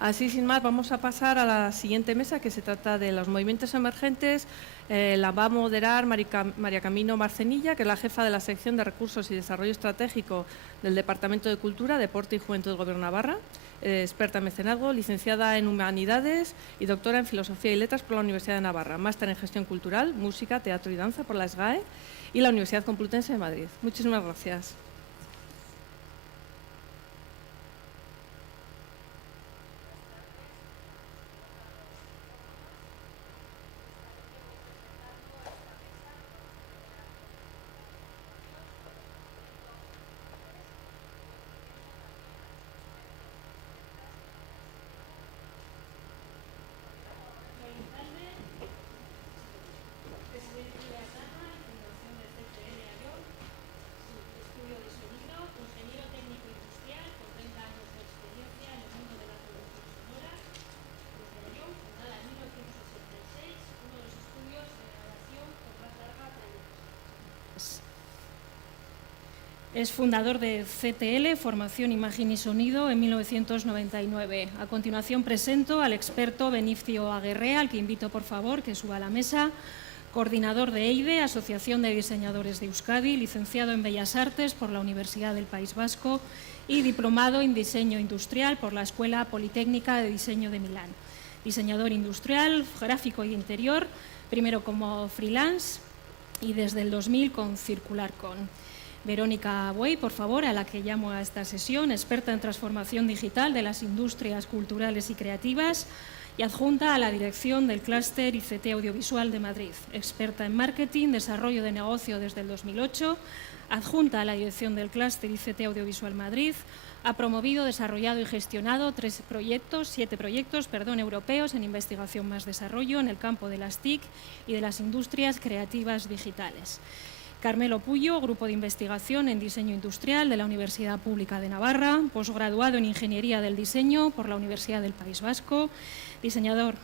Así, sin más, vamos a pasar a la siguiente mesa, que se trata de los movimientos emergentes. La va a moderar María Camino Marcenilla, que es la jefa de la sección de Recursos y Desarrollo Estratégico del Departamento de Cultura, Deporte y Juventud del Gobierno de Navarra, experta en mecenazgo, licenciada en Humanidades y doctora en Filosofía y Letras por la Universidad de Navarra, máster en Gestión Cultural, Música, Teatro y Danza por la SGAE y la Universidad Complutense de Madrid. Muchísimas gracias. Es fundador de CTL, Formación, Imagen y Sonido, en 1999. A continuación presento al experto Benicio Aguerrea, al que invito por favor que suba a la mesa, coordinador de EIDE, Asociación de Diseñadores de Euskadi, licenciado en Bellas Artes por la Universidad del País Vasco y diplomado en Diseño Industrial por la Escuela Politécnica de Diseño de Milán. Diseñador industrial, gráfico y interior, primero como freelance y desde el 2000 con CircularCon. Verónica Buey, por favor, a la que llamo a esta sesión, experta en transformación digital de las industrias culturales y creativas y adjunta a la dirección del clúster ICT Audiovisual de Madrid, experta en marketing, desarrollo de negocio desde el 2008, adjunta a la dirección del clúster ICT Audiovisual Madrid, ha promovido, desarrollado y gestionado 7 proyectos europeos en investigación más desarrollo en el campo de las TIC y de las industrias creativas digitales. Carmelo Puyo, Grupo de Investigación en Diseño Industrial de la Universidad Pública de Navarra, posgraduado en Ingeniería del Diseño por la Universidad del País Vasco, diseñador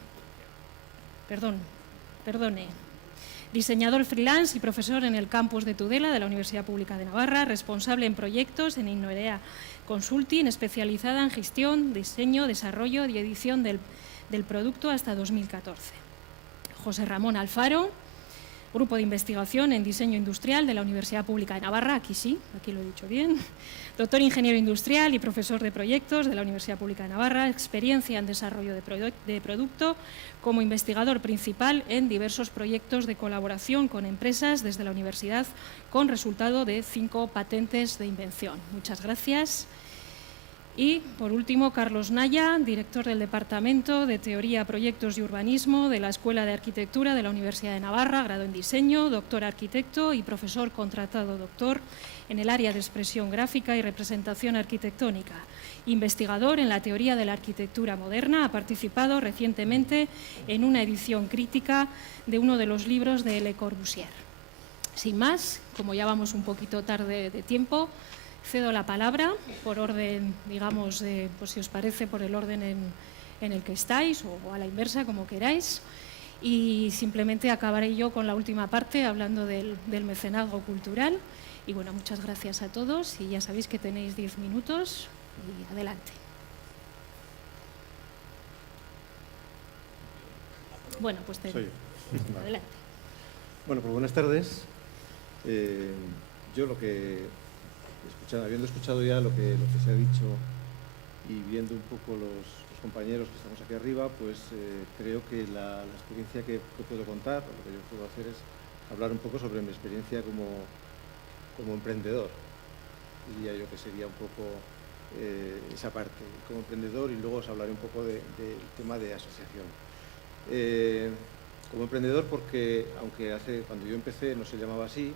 freelance y profesor en el campus de Tudela de la Universidad Pública de Navarra, responsable en proyectos en Innoerea Consulting, especializada en gestión, diseño, desarrollo y edición del producto hasta 2014. José Ramón Alfaro, Grupo de Investigación en Diseño Industrial de la Universidad Pública de Navarra, aquí sí, aquí lo he dicho bien, doctor ingeniero industrial y profesor de proyectos de la Universidad Pública de Navarra, experiencia en desarrollo de producto como investigador principal en diversos proyectos de colaboración con empresas desde la universidad con resultado de 5 patentes de invención. Muchas gracias. Y, por último, Carlos Naya, director del Departamento de Teoría, Proyectos y Urbanismo de la Escuela de Arquitectura de la Universidad de Navarra, grado en Diseño, doctor arquitecto y profesor contratado doctor en el área de expresión gráfica y representación arquitectónica. Investigador en la teoría de la arquitectura moderna, ha participado recientemente en una edición crítica de uno de los libros de Le Corbusier. Sin más, como ya vamos un poquito tarde de tiempo, cedo la palabra por orden, digamos, pues si os parece, por el orden en el que estáis o a la inversa, como queráis. Y simplemente acabaré yo con la última parte hablando del mecenazgo cultural. Y bueno, muchas gracias a todos y ya sabéis que tenéis 10 minutos y adelante. Bueno, pues adelante. Bueno, pues buenas tardes. Yo habiendo escuchado ya lo que se ha dicho y viendo un poco los compañeros que estamos aquí arriba, pues creo que la experiencia que puedo contar, o lo que yo puedo hacer es hablar un poco sobre mi experiencia como emprendedor. Diría yo que sería un poco esa parte, como emprendedor, y luego os hablaré un poco del tema de asociación. Como emprendedor porque, aunque cuando yo empecé no se llamaba así,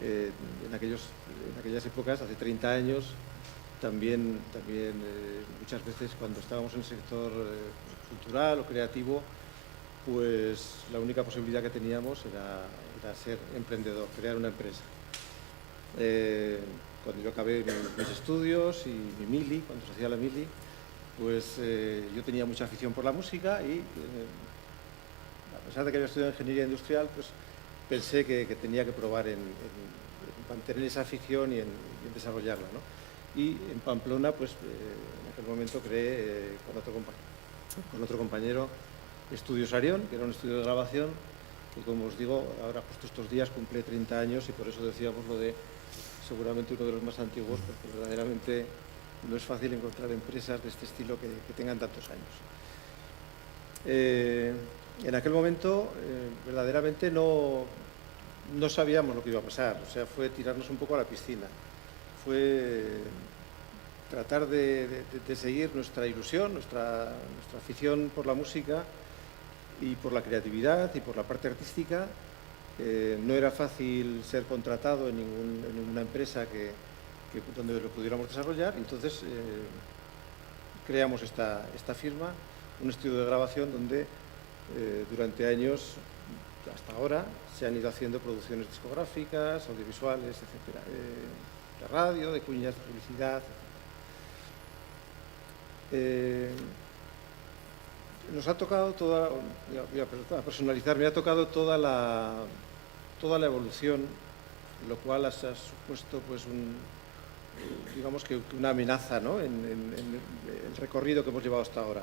en aquellas épocas, hace 30 años, también muchas veces cuando estábamos en el sector cultural o creativo, pues la única posibilidad que teníamos era ser emprendedor, crear una empresa. Cuando yo acabé mis estudios y mi mili, cuando se hacía la mili, pues yo tenía mucha afición por la música y a pesar de que había estudiado ingeniería industrial, pues pensé que tenía que probar en mantener esa afición y en desarrollarla, ¿no? Y en Pamplona, pues en aquel momento creé con otro compañero, con otro compañero, Estudios Arión, que era un estudio de grabación que, como os digo, ahora justo estos días cumple 30 años y por eso decíamos lo de seguramente uno de los más antiguos, porque verdaderamente no es fácil encontrar empresas de este estilo que tengan tantos años. En aquel momento verdaderamente no sabíamos lo que iba a pasar, o sea, fue tirarnos un poco a la piscina, fue tratar de seguir nuestra ilusión, nuestra afición por la música y por la creatividad y por la parte artística. No era fácil ser contratado en ninguna empresa donde lo pudiéramos desarrollar, entonces creamos esta firma, un estudio de grabación donde durante años, hasta ahora, se han ido haciendo producciones discográficas, audiovisuales, etcétera, de radio, de cuñas de publicidad, nos ha tocado voy a personalizar, me ha tocado toda la evolución, lo cual ha supuesto pues digamos que una amenaza, ¿no?, en el recorrido que hemos llevado hasta ahora.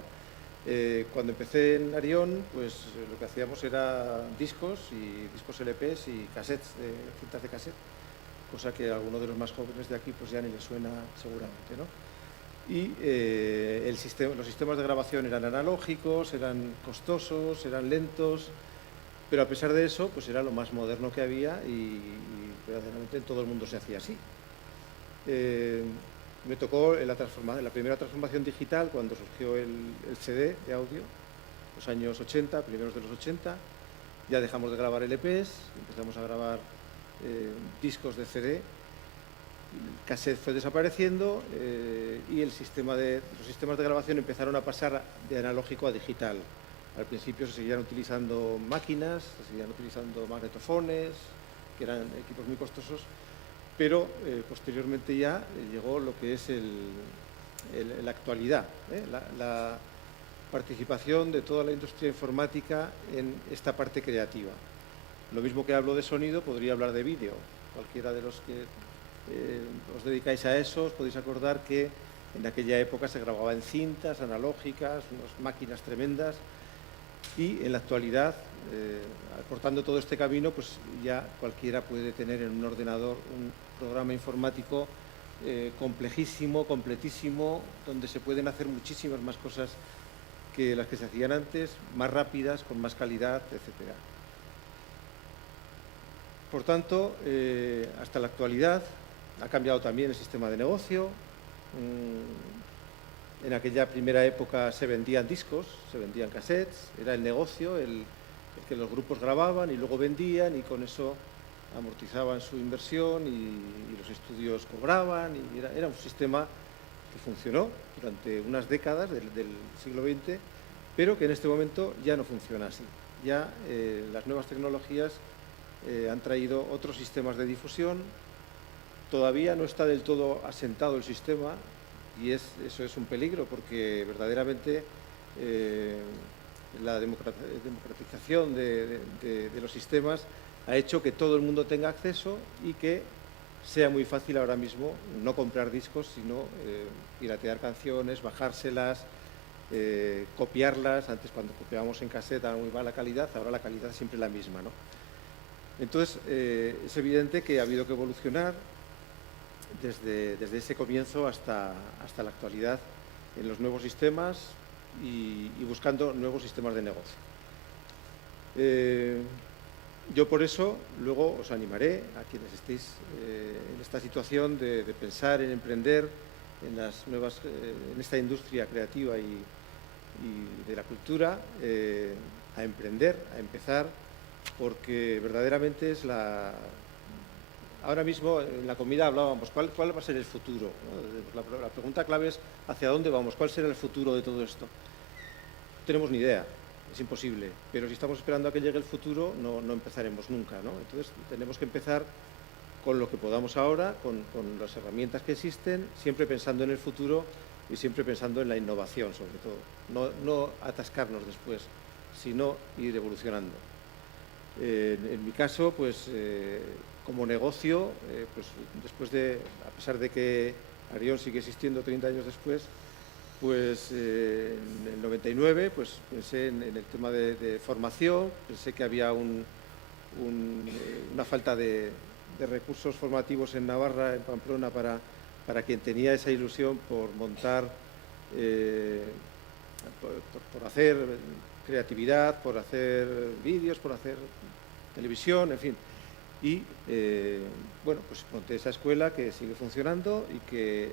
Cuando empecé en Arión, pues lo que hacíamos era discos LPs y cassettes, cintas de cassette, cosa que a alguno de los más jóvenes de aquí pues ya ni les suena seguramente, ¿no? Y los sistemas de grabación eran analógicos, eran costosos, eran lentos, pero a pesar de eso, pues era lo más moderno que había y verdaderamente todo el mundo se hacía así. Me tocó en la primera transformación digital, cuando surgió el CD de audio, los años 80, primeros de los 80, ya dejamos de grabar LPs, empezamos a grabar discos de CD, el cassette fue desapareciendo y los sistemas de grabación empezaron a pasar de analógico a digital. Al principio se seguían utilizando máquinas, se seguían utilizando magnetofones, que eran equipos muy costosos, pero posteriormente ya llegó lo que es la actualidad, la participación de toda la industria informática en esta parte creativa. Lo mismo que hablo de sonido, podría hablar de vídeo. Cualquiera de los que os dedicáis a eso, os podéis acordar que en aquella época se grababa en cintas analógicas, unas máquinas tremendas, y en la actualidad, acortando todo este camino, pues ya cualquiera puede tener en un ordenador un programa informático complejísimo, completísimo, donde se pueden hacer muchísimas más cosas que las que se hacían antes, más rápidas, con más calidad, etcétera. Por tanto, hasta la actualidad ha cambiado también el sistema de negocio. En aquella primera época se vendían discos, se vendían cassettes, era el negocio, el que los grupos grababan y luego vendían y con eso amortizaban su inversión y los estudios cobraban y era un sistema que funcionó durante unas décadas del siglo XX, pero que en este momento ya no funciona así. Ya las nuevas tecnologías han traído otros sistemas de difusión. Todavía no está del todo asentado el sistema y eso es un peligro porque verdaderamente la democratización de los sistemas ha hecho que todo el mundo tenga acceso y que sea muy fácil ahora mismo no comprar discos, sino piratear canciones, bajárselas, copiarlas. Antes, cuando copiábamos en cassette, era muy mala calidad, ahora la calidad es siempre la misma, ¿no? Entonces, es evidente que ha habido que evolucionar desde ese comienzo hasta la actualidad en los nuevos sistemas y buscando nuevos sistemas de negocio. Yo por eso luego os animaré a quienes estéis en esta situación de pensar en emprender en esta industria creativa y de la cultura, a emprender, a empezar, porque verdaderamente es ahora mismo en la comida hablábamos, ¿cuál va a ser el futuro? ¿No? La pregunta clave es ¿hacia dónde vamos? ¿Cuál será el futuro de todo esto? No tenemos ni idea, es imposible, pero si estamos esperando a que llegue el futuro no empezaremos nunca, ¿no? Entonces tenemos que empezar con lo que podamos ahora, con las herramientas que existen, siempre pensando en el futuro y siempre pensando en la innovación sobre todo, no atascarnos después, sino ir evolucionando. En mi caso, pues como negocio, pues a pesar de que Arión sigue existiendo 30 años después, pues en el 99 pues, pensé en el tema de formación, pensé que había una falta de recursos formativos en Navarra, en Pamplona, para quien tenía esa ilusión por montar, por hacer creatividad, por hacer vídeos, por hacer televisión, en fin. Y bueno, pues monté esa escuela que sigue funcionando y que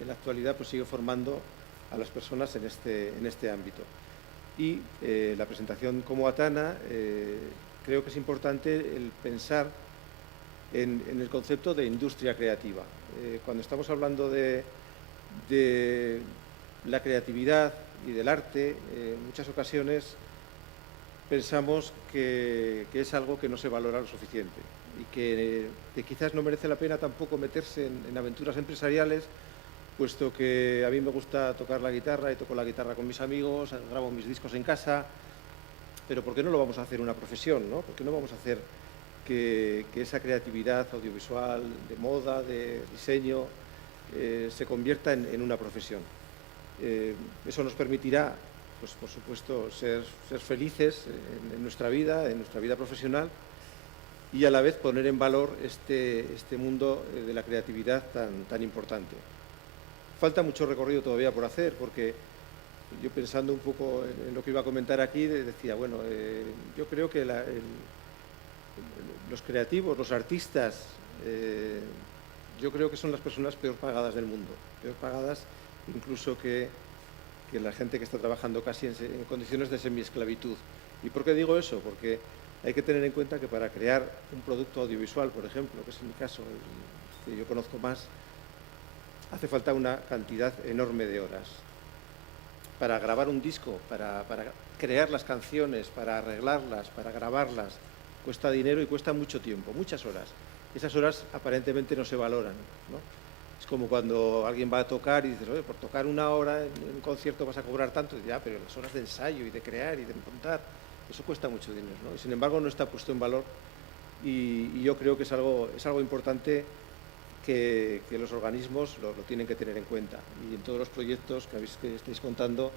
en la actualidad pues sigue formando a las personas en este ámbito. Y la presentación como Atana, creo que es importante el pensar en el concepto de industria creativa. Cuando estamos hablando de la creatividad y del arte, en muchas ocasiones pensamos que es algo que no se valora lo suficiente y que quizás no merece la pena tampoco meterse en aventuras empresariales, puesto que a mí me gusta tocar la guitarra y toco la guitarra con mis amigos, grabo mis discos en casa, pero ¿por qué no lo vamos a hacer una profesión, ¿no? ¿Por qué no vamos a hacer que esa creatividad audiovisual, de moda, de diseño, se convierta en una profesión? Eso nos permitirá, pues, por supuesto, ser felices en nuestra vida profesional, y a la vez poner en valor este mundo de la creatividad tan importante. Falta mucho recorrido todavía por hacer, porque yo, pensando un poco en lo que iba a comentar aquí, decía, bueno, yo creo que los creativos, los artistas, yo creo que son las personas peor pagadas del mundo, peor pagadas incluso que la gente que está trabajando casi en condiciones de semiesclavitud. ¿Y por qué digo eso? Porque hay que tener en cuenta que para crear un producto audiovisual, por ejemplo, que es en mi caso el que yo conozco más, hace falta una cantidad enorme de horas. Para grabar un disco, para crear las canciones, para arreglarlas, para grabarlas, cuesta dinero y cuesta mucho tiempo, muchas horas. Esas horas aparentemente no se valoran, ¿no? Es como cuando alguien va a tocar y dices, oye, por tocar una hora en un concierto vas a cobrar tanto. Y ya, pero las horas de ensayo y de crear y de montar, eso cuesta mucho dinero, ¿no? Y sin embargo no está puesto en valor, y yo creo que es algo importante que los organismos lo tienen que tener en cuenta. Y en todos los proyectos que estáis contando,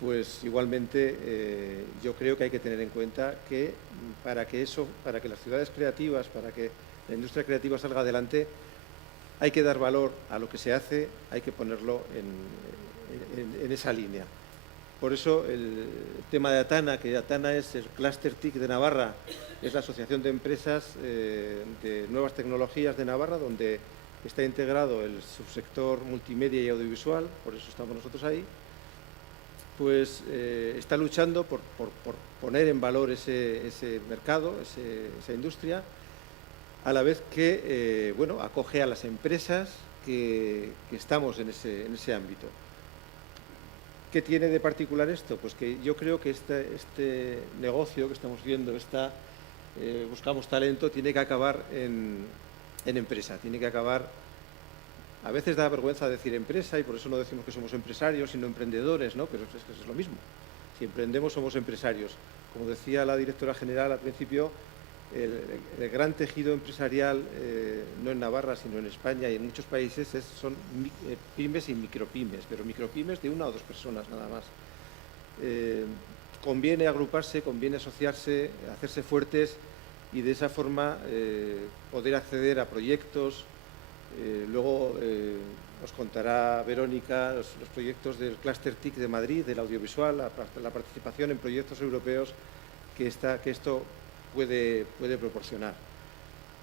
pues igualmente yo creo que hay que tener en cuenta que para que las ciudades creativas, para que la industria creativa salga adelante, hay que dar valor a lo que se hace, hay que ponerlo en esa línea. Por eso el tema de Atana, que Atana es el Cluster TIC de Navarra, es la Asociación de Empresas de Nuevas Tecnologías de Navarra, donde está integrado el subsector multimedia y audiovisual, por eso estamos nosotros ahí, pues está luchando por poner en valor ese mercado, esa industria, a la vez que bueno, acoge a las empresas que estamos en ese ámbito. ¿Qué tiene de particular esto? Pues que yo creo que este negocio que estamos viendo, buscamos talento, tiene que acabar en empresa, tiene que acabar. A veces da vergüenza decir empresa y por eso no decimos que somos empresarios, sino emprendedores, ¿no? Pero es lo mismo. Si emprendemos, somos empresarios. Como decía la directora general al principio, el gran tejido empresarial, no en Navarra, sino en España y en muchos países, son pymes y micropymes, pero micropymes de 1 o 2 personas nada más. Conviene agruparse, conviene asociarse, hacerse fuertes y de esa forma poder acceder a proyectos. Luego os contará Verónica los proyectos del Cluster TIC de Madrid, del audiovisual, la participación en proyectos europeos que esto puede proporcionar.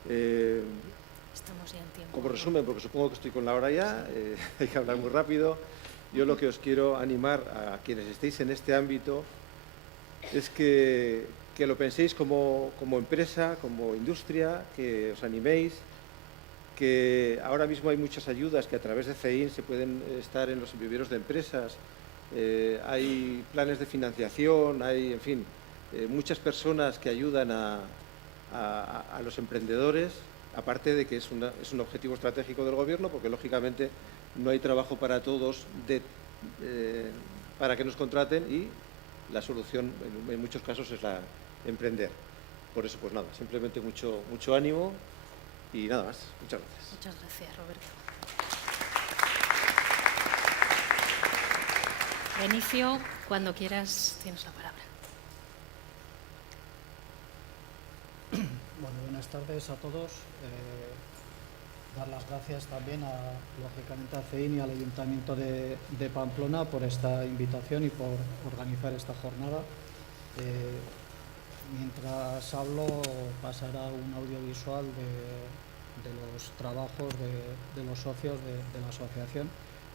Estamos ya en tiempo. Como resumen, porque supongo que estoy con la hora ya, hay que hablar muy rápido. Yo lo que os quiero animar a quienes estéis en este ámbito es que lo penséis como empresa, como industria, que os animéis, que ahora mismo hay muchas ayudas que a través de CEIN se pueden estar en los viveros de empresas, hay planes de financiación, hay, en fin, muchas personas que ayudan a los emprendedores, aparte de que es un objetivo estratégico del Gobierno, porque lógicamente no hay trabajo para todos para que nos contraten, y la solución en muchos casos es la emprender. Por eso, pues nada, simplemente mucho ánimo y nada más. Muchas gracias. Muchas gracias, Roberto. Benicio, cuando quieras, tienes la palabra. Bueno, buenas tardes a todos. Dar las gracias también, lógicamente, a CEIN y al Ayuntamiento de Pamplona por esta invitación y por organizar esta jornada. Mientras hablo, pasará un audiovisual de los trabajos de los socios de la asociación.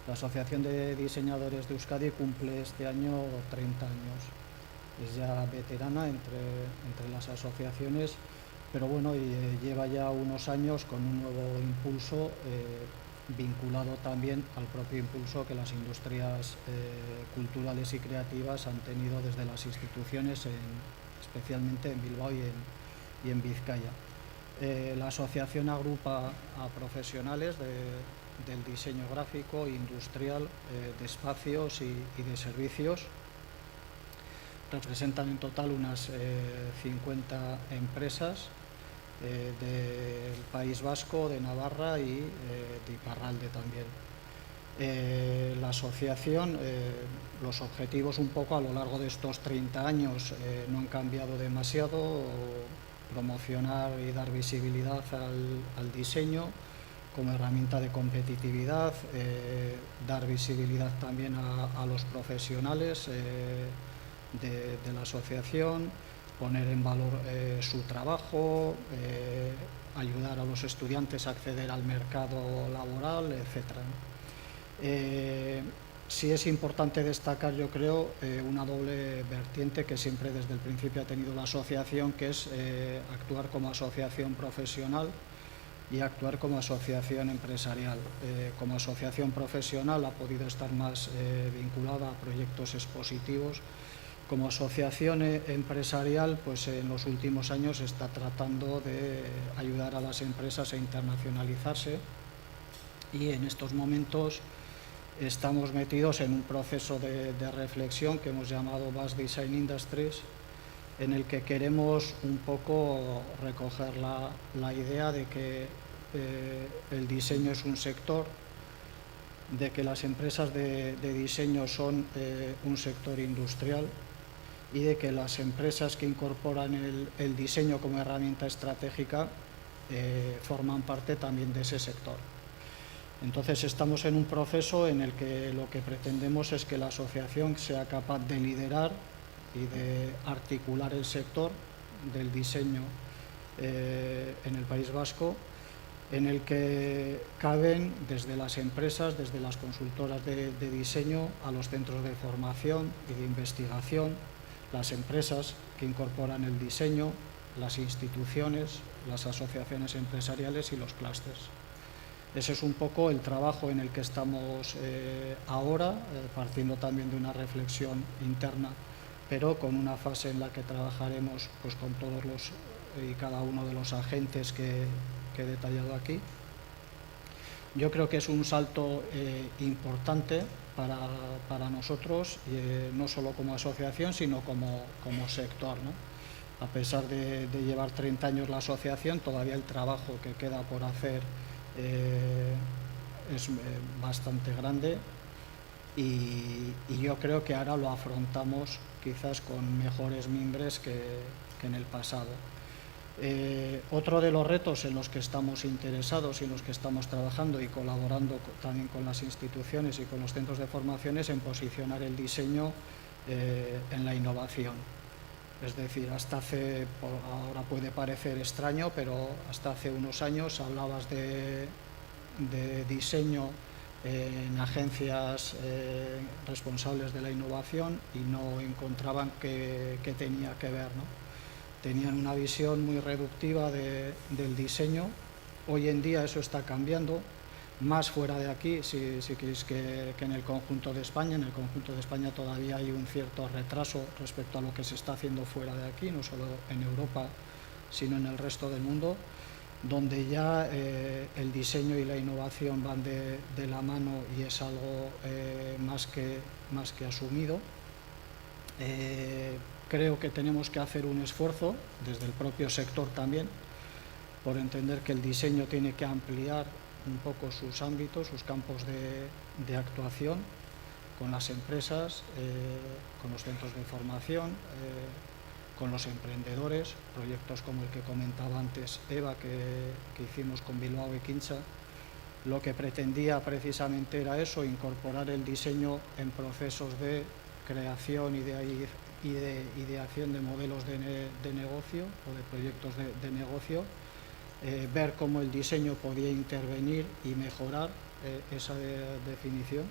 La Asociación de Diseñadores de Euskadi cumple este año 30 años. Es ya veterana entre las asociaciones, pero bueno, lleva ya unos años con un nuevo impulso vinculado también al propio impulso que las industrias culturales y creativas han tenido desde las instituciones, especialmente en Bilbao y en Vizcaya. La asociación agrupa a profesionales del diseño gráfico, industrial, de espacios y de servicios. Representan en total unas 50 empresas del País Vasco, de Navarra y de Iparralde también. La asociación, los objetivos un poco a lo largo de estos 30 años no han cambiado demasiado: promocionar y dar visibilidad al diseño como herramienta de competitividad, dar visibilidad también a los profesionales de la asociación, poner en valor su trabajo, ayudar a los estudiantes a acceder al mercado laboral, etc. Sí es importante destacar, yo creo, una doble vertiente que siempre desde el principio ha tenido la asociación, que es actuar como asociación profesional y actuar como asociación empresarial. Como asociación profesional ha podido estar más vinculada a proyectos expositivos. Como asociación empresarial, pues en los últimos años está tratando de ayudar a las empresas a internacionalizarse, y en estos momentos estamos metidos en un proceso de reflexión que hemos llamado Basque Design Industries, en el que queremos un poco recoger la idea de que el diseño es un sector, de que las empresas de diseño son un sector industrial, y de que las empresas que incorporan el diseño como herramienta estratégica forman parte también de ese sector. Entonces estamos en un proceso en el que lo que pretendemos es que la asociación sea capaz de liderar y de articular el sector del diseño en el País Vasco, en el que caben desde las empresas, desde las consultoras de diseño, a los centros de formación y de investigación, las empresas que incorporan el diseño, las instituciones, las asociaciones empresariales y los clústeres. Ese es un poco el trabajo en el que estamos ahora, partiendo también de una reflexión interna, pero con una fase en la que trabajaremos pues, con todos los y cada uno de los agentes que he detallado aquí. Yo creo que es un salto importante para nosotros, no solo como asociación, sino como sector, ¿no? A pesar de llevar 30 años la asociación, todavía el trabajo que queda por hacer es bastante grande, y yo creo que ahora lo afrontamos quizás con mejores mimbres que en el pasado. Otro de los retos en los que estamos interesados y en los que estamos trabajando y colaborando también con las instituciones y con los centros de formación es en posicionar el diseño en la innovación. Es decir, ahora puede parecer extraño, pero hasta hace unos años hablabas de diseño en agencias responsables de la innovación y no encontraban qué tenía que ver, ¿no? Tenían una visión muy reductiva del diseño. Hoy en día eso está cambiando, más fuera de aquí, si queréis, que en el conjunto de España. En el conjunto de España todavía hay un cierto retraso respecto a lo que se está haciendo fuera de aquí, no solo en Europa, sino en el resto del mundo, donde ya el diseño y la innovación van de la mano y es algo más que asumido. Creo que tenemos que hacer un esfuerzo desde el propio sector también por entender que el diseño tiene que ampliar un poco sus ámbitos, sus campos de actuación, con las empresas, con los centros de formación, con los emprendedores, proyectos como el que comentaba antes Eva, que hicimos con Bilbao Ekintzak. Lo que pretendía precisamente era eso, incorporar el diseño en procesos de creación y de ideación de modelos de negocio o de proyectos de negocio, ver cómo el diseño podía intervenir y mejorar esa definición.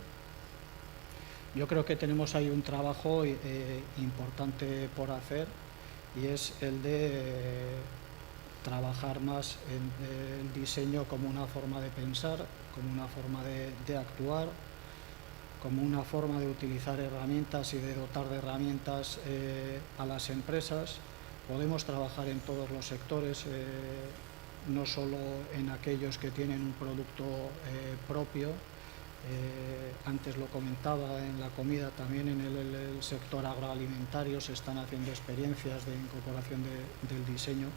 Yo creo que tenemos ahí un trabajo importante por hacer, y es el de trabajar más en el diseño como una forma de pensar, como una forma de actuar, como una forma de utilizar herramientas y de dotar de herramientas a las empresas. Podemos trabajar en todos los sectores, no solo en aquellos que tienen un producto propio. Antes lo comentaba en la comida, también en el sector agroalimentario se están haciendo experiencias de incorporación del diseño.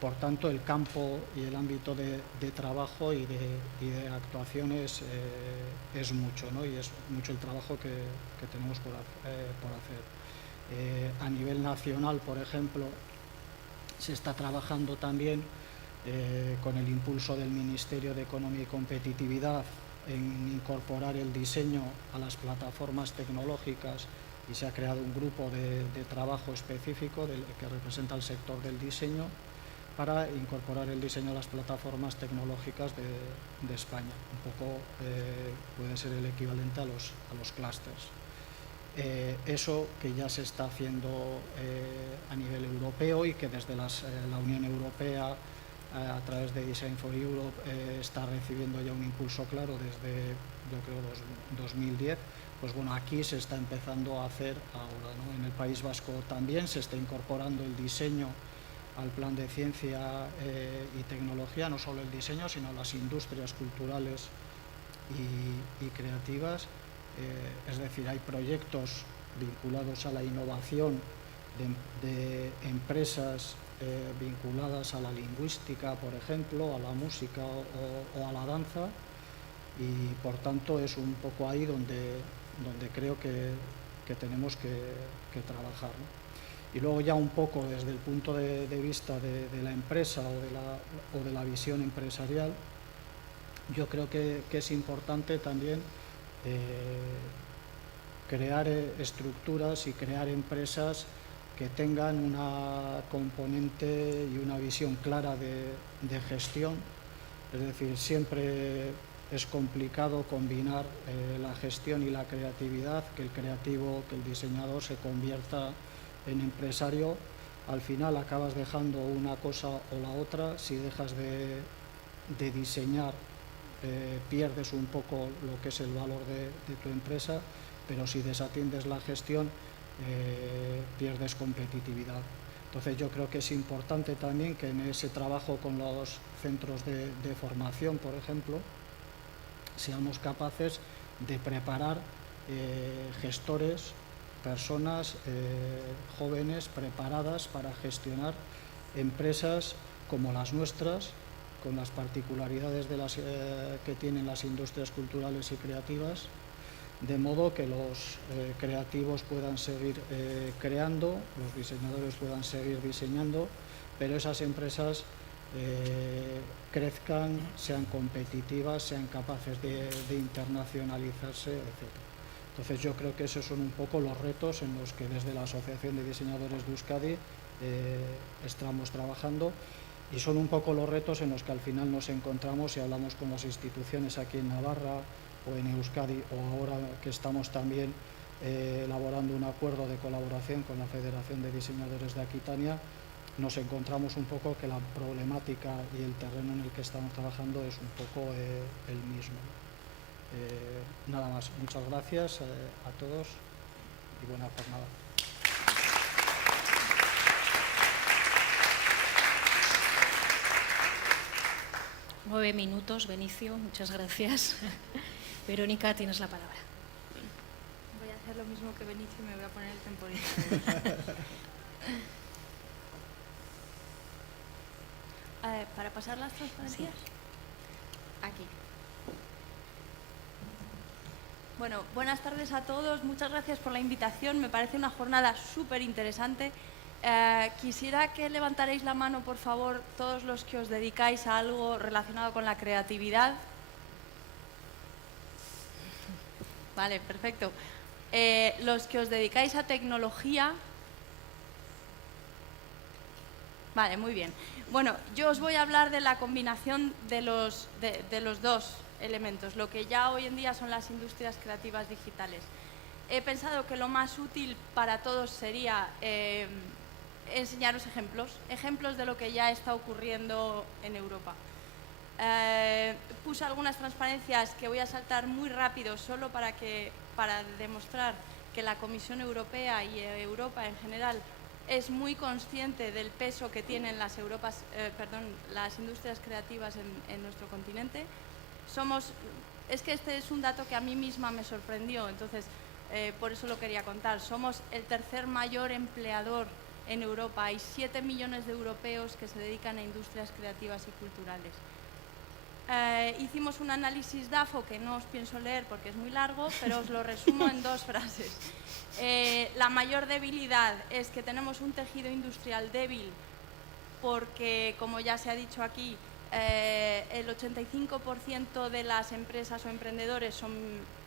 Por tanto, el campo y el ámbito de trabajo y de actuaciones es mucho, ¿no? Y es mucho el trabajo que tenemos por hacer. A nivel nacional, por ejemplo, se está trabajando también con el impulso del Ministerio de Economía y Competitividad en incorporar el diseño a las plataformas tecnológicas, y se ha creado un grupo de trabajo específico que representa el sector del diseño para incorporar el diseño a las plataformas tecnológicas de España. Un poco puede ser el equivalente a los clústeres. Eso que ya se está haciendo a nivel europeo, y que desde la Unión Europea a través de Design for Europe está recibiendo ya un impulso claro desde, yo creo, 2010. Pues bueno, aquí se está empezando a hacer ahora, ¿no? En el País Vasco también se está incorporando el diseño al plan de ciencia y tecnología, no solo el diseño, sino las industrias culturales y creativas. Es decir, hay proyectos vinculados a la innovación de empresas vinculadas a la lingüística, por ejemplo, a la música o a la danza, y por tanto es un poco ahí donde creo que tenemos que trabajar, ¿no? Y luego ya un poco desde el punto de vista de la empresa o de la visión empresarial, yo creo que es importante también crear estructuras y crear empresas que tengan una componente y una visión clara de gestión. Es decir, siempre es complicado combinar la gestión y la creatividad, que el diseñador se convierta en empresario. Al final acabas dejando una cosa o la otra. Si dejas de diseñar, pierdes un poco lo que es el valor de tu empresa, pero si desatiendes la gestión, pierdes competitividad. Entonces yo creo que es importante también que en ese trabajo con los centros de formación, por ejemplo, seamos capaces de preparar gestores, personas jóvenes preparadas para gestionar empresas como las nuestras, con las particularidades que tienen las industrias culturales y creativas, de modo que los creativos puedan seguir creando, los diseñadores puedan seguir diseñando, pero esas empresas crezcan, sean competitivas, sean capaces de internacionalizarse, etc. Entonces yo creo que esos son un poco los retos en los que desde la Asociación de Diseñadores de Euskadi estamos trabajando, y son un poco los retos en los que al final nos encontramos si hablamos con las instituciones aquí en Navarra o en Euskadi, o ahora que estamos también elaborando un acuerdo de colaboración con la Federación de Diseñadores de Aquitania. Nos encontramos un poco que la problemática y el terreno en el que estamos trabajando es un poco el mismo. Nada más, muchas gracias a todos y buena jornada. Nueve minutos, Benicio, muchas gracias. Verónica, tienes la palabra. Voy a hacer lo mismo que Benicio y me voy a poner el temporizador. ¿Para pasar las transparencias? Sí. Aquí. Bueno, buenas tardes a todos. Muchas gracias por la invitación. Me parece una jornada súper interesante. Quisiera que levantarais la mano, por favor, todos los que os dedicáis a algo relacionado con la creatividad. Vale, perfecto. Los que os dedicáis a tecnología. Vale, muy bien. Bueno, yo os voy a hablar de la combinación de los dos elementos, lo que ya hoy en día son las industrias creativas digitales. He pensado que lo más útil para todos sería enseñaros ejemplos de lo que ya está ocurriendo en Europa. Puse algunas transparencias que voy a saltar muy rápido solo para demostrar que la Comisión Europea y Europa en general es muy consciente del peso que tienen las industrias creativas en nuestro continente. Es que este es un dato que a mí misma me sorprendió, entonces por eso lo quería contar. Somos el tercer mayor empleador en Europa. Hay 7 millones de europeos que se dedican a industrias creativas y culturales. Hicimos un análisis DAFO que no os pienso leer porque es muy largo, pero os lo resumo en 2 frases. La mayor debilidad es que tenemos un tejido industrial débil porque, como ya se ha dicho aquí, el 85% de las empresas o emprendedores son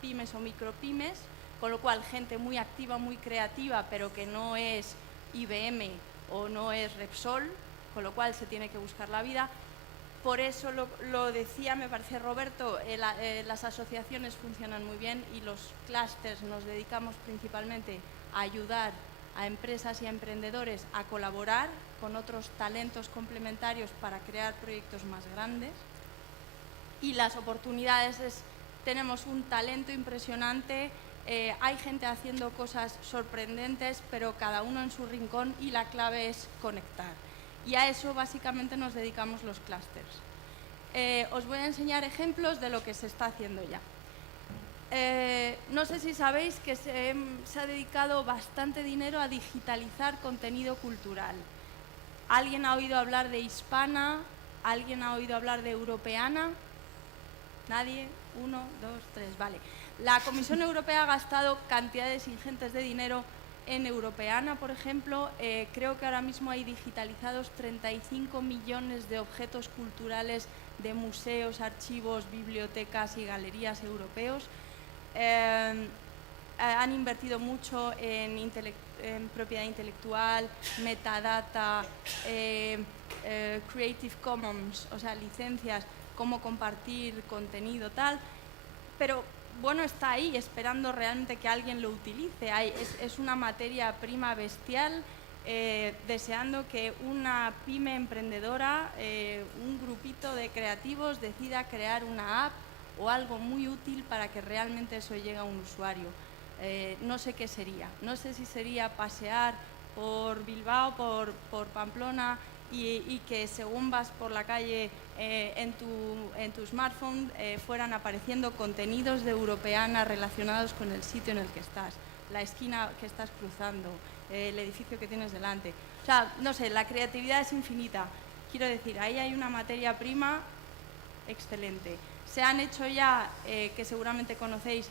pymes o micropymes, con lo cual gente muy activa, muy creativa, pero que no es IBM o no es Repsol, con lo cual se tiene que buscar la vida. Por eso lo decía, me parece, Roberto, las asociaciones funcionan muy bien y los clústeres nos dedicamos principalmente a ayudar a empresas y a emprendedores a colaborar con otros talentos complementarios para crear proyectos más grandes. Y las oportunidades tenemos un talento impresionante, hay gente haciendo cosas sorprendentes, pero cada uno en su rincón, y la clave es conectar. Y a eso básicamente nos dedicamos los clústeres. Os voy a enseñar ejemplos de lo que se está haciendo ya. No sé si sabéis que se ha dedicado bastante dinero a digitalizar contenido cultural. ¿Alguien ha oído hablar de Hispana? ¿Alguien ha oído hablar de Europeana? ¿Nadie? 1, 2, 3, vale. La Comisión Europea ha gastado cantidades ingentes de dinero en Europeana, por ejemplo. Creo que ahora mismo hay digitalizados 35 millones de objetos culturales de museos, archivos, bibliotecas y galerías europeos. Han invertido mucho en propiedad intelectual, metadata, Creative Commons, o sea, licencias, cómo compartir contenido, tal. Pero bueno, está ahí esperando realmente que alguien lo utilice. Es una materia prima bestial, deseando que una pyme emprendedora, un grupito de creativos decida crear una app o algo muy útil para que realmente eso llegue a un usuario. No sé qué sería. No sé si sería pasear por Bilbao, por Pamplona y que según vas por la calle en tu smartphone fueran apareciendo contenidos de Europeana relacionados con el sitio en el que estás, la esquina que estás cruzando, el edificio que tienes delante. O sea, no sé, la creatividad es infinita. Quiero decir, ahí hay una materia prima excelente. Se han hecho ya, que seguramente conocéis,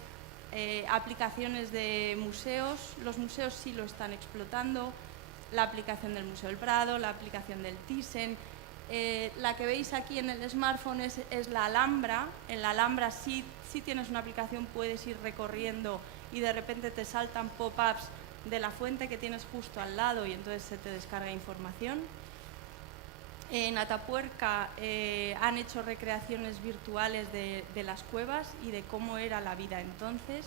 aplicaciones de museos. Los museos sí lo están explotando. La aplicación del Museo del Prado, la aplicación del Thyssen. La que veis aquí en el smartphone es la Alhambra. En la Alhambra sí tienes una aplicación, puedes ir recorriendo y de repente te saltan pop-ups de la fuente que tienes justo al lado y entonces se te descarga información. En Atapuerca han hecho recreaciones virtuales de las cuevas y de cómo era la vida entonces.